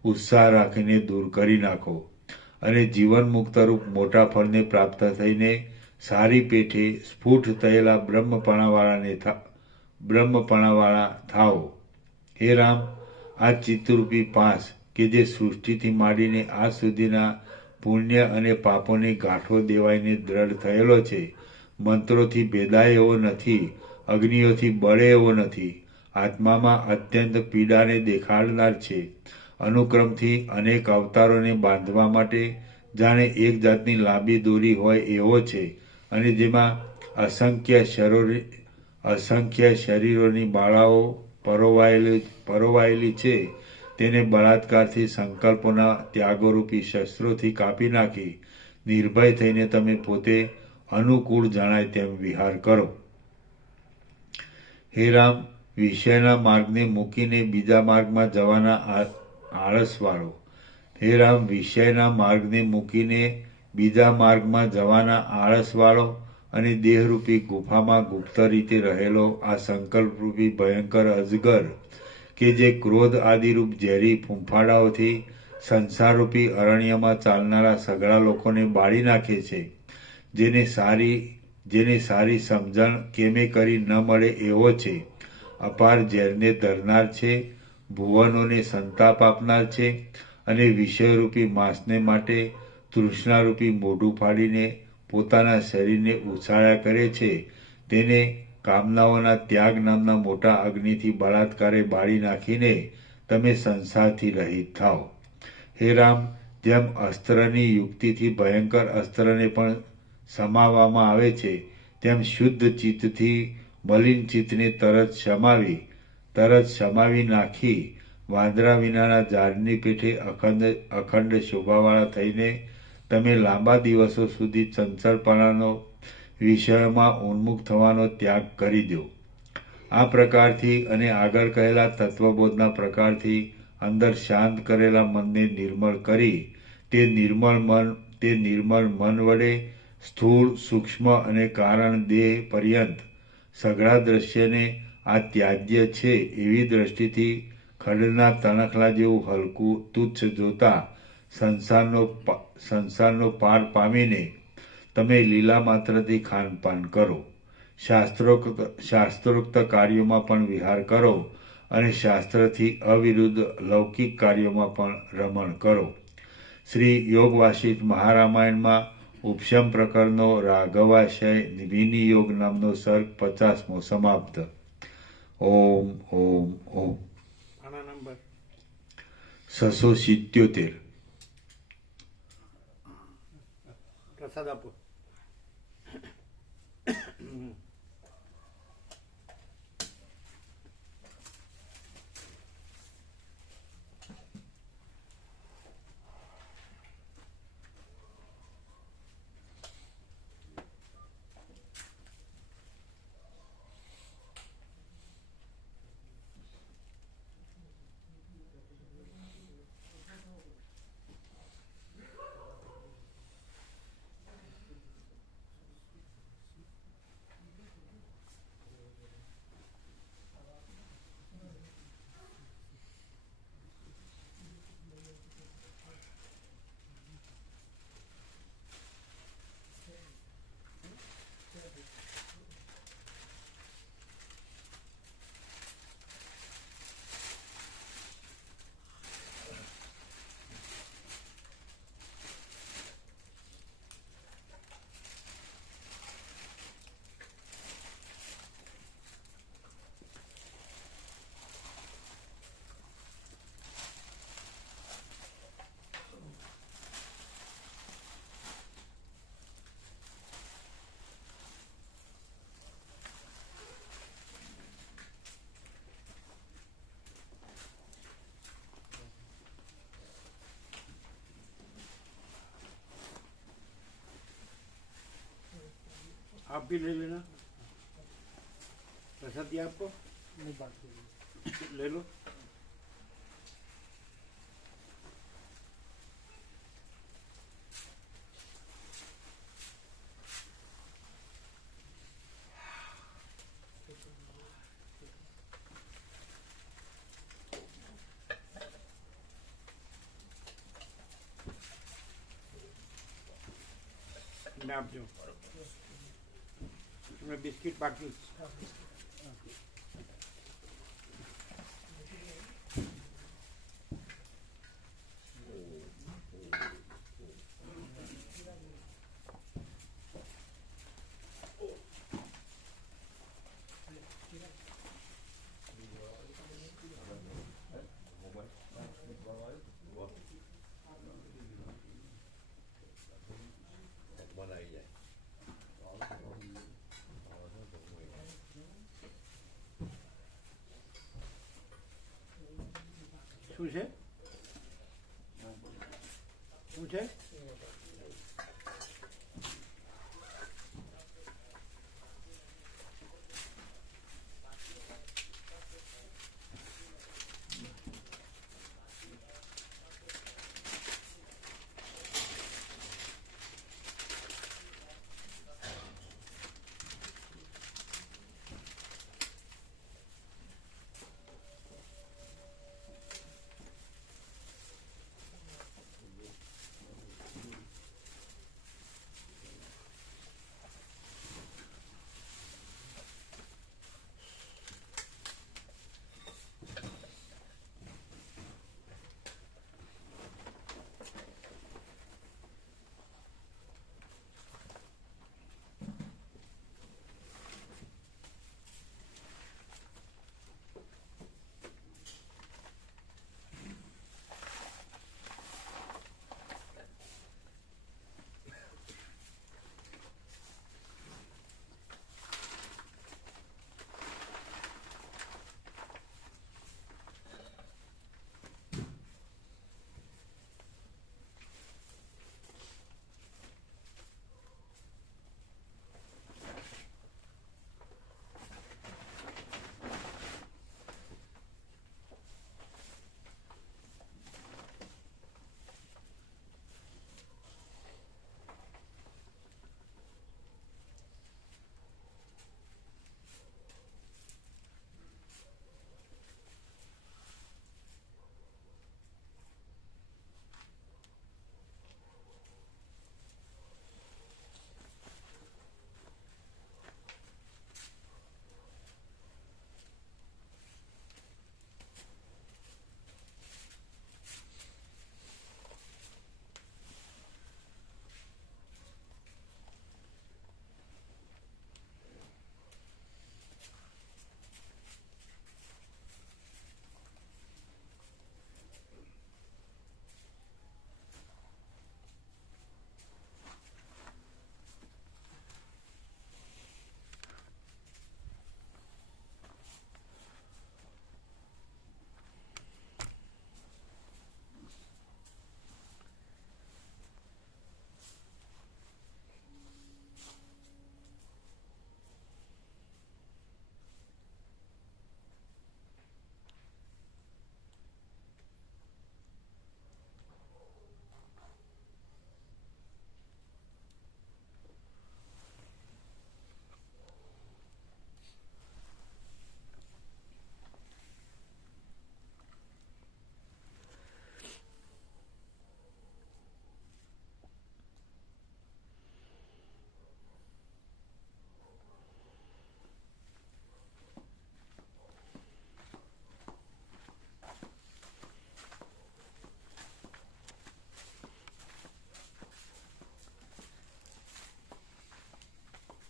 ઉત્સાહ રાખીને દૂર કરી નાખો અને જીવન મુક્તરૂપ મોટા ફળને પ્રાપ્ત થઈને સારી પેઠે સ્ફુટ થયેલા બ્રહ્મપણાવાળા થાઓ. હે રામ, આ ચિત્તરૂપી પાંસ કે જે સૃષ્ટિથી માંડીને આજ સુધીના પુણ્ય અને પાપોની ગાંઠો દેવાઈને દ્રઢ થયેલો છે, મંત્રોથી ભેદાય એવો નથી, અગ્નિઓથી બળે એવો નથી, આત્મામાં અત્યંત પીડાને દેખાડનાર છે, અનુક્રમથી અનેક અવતારોને બાંધવા માટે જાણે એક જાતની લાંબી દોરી હોય એવો છે અને જેમાં અસંખ્ય શરીરોની માળાઓ પરોવાયેલી છે, તેને બળાત્કારથી સંકલ્પોના ત્યાગોરૂપી શસ્ત્રોથી કાપી નાખી નિર્ભય થઈને તમે પોતે અનુકૂળ જણાય તેમ વિહાર કરો. હે રામ, વિષયના માર્ગને મૂકીને બીજા માર્ગમાં જવાના આળસવાળો. હે રામ, વિષયના માર્ગને મૂકીને બીજા માર્ગમાં જવાના આળસવાળો અને દેહરૂપી ગુફામાં ગુપ્ત રીતે રહેલો આ સંકલ્પરૂપી ભયંકર અજગર કે જે ક્રોધ આદિરૂપ ઝેરી ફૂંફાડાઓથી સંસારરૂપી અરણ્યમાં ચાલનારા સઘળા લોકોને બાળી નાખે છે, જેને સારી સમજણ કેમે કરી ન મળે એવો છે, અપાર ઝેરને ધરનાર છે, ભુવનોને સંતાપ આપનાર છે અને વિષયરૂપી માંસને માટે તૃષ્ણારૂપી મોઢું ફાડીને પોતાના શરીરને ઉછાળ્યા કરે છે, તેને કામનાઓના ત્યાગ નામના મોટા અગ્નિથી બળાત્કારે બાળી નાખીને તમે સંસારથી રહિત થાઓ. હે રામ, જેમ અસ્ત્રની યુક્તિથી ભયંકર અસ્ત્રને પણ સમાવવામાં આવે છે, તેમ શુદ્ધ ચિત્તથી મલિન ચિત્તને તરત સમાવી નાખી વાંદરા વિનાના ઝાડની પેઠે અખંડ શોભાવાળા થઈને તમે લાંબા દિવસો સુધી ચંચળપણાનો વિષયોમાં ઉન્મુખ થવાનો ત્યાગ કરી દો. આ પ્રકારથી અને આગળ કહેલા તત્વબોધના પ્રકારથી અંદર શાંત કરેલા મનને નિર્મળ કરી તે નિર્મળ મન વડે સ્થૂળ, સૂક્ષ્મ અને કારણ દેહ પર્યંત સઘળા દ્રશ્યને આ ત્યાજ્ય છે એવી દ્રષ્ટિથી ખડના તણખલા જેવું હલકું તુચ્છ જોતા સંસારનો પાર પામીને તમે લીલા માત્રથી ખાનપાન કરો, શાસ્ત્રોક્ત કાર્યોમાં પણ વિહાર કરો અને શાસ્ત્રથી અવિરુદ્ધ લૌકિક કાર્યોમાં પણ રમણ કરો. શ્રી યોગ વાસિષ્ઠ મહારામાયણમાં ઉપશમ પ્રકરણનો રાઘવાશય વિનિયોગ નામનો સર્ગ 50મો સમાપ્ત. ઓમ ઓમ ઓમ. આના નંબર 677. પ્રસાદ આપો. आप भी ले लेना. प्रसाद दिया आपको? ले लो. मैं आप दूँ. मैं बिस्किट बाकी. શું છે શું છે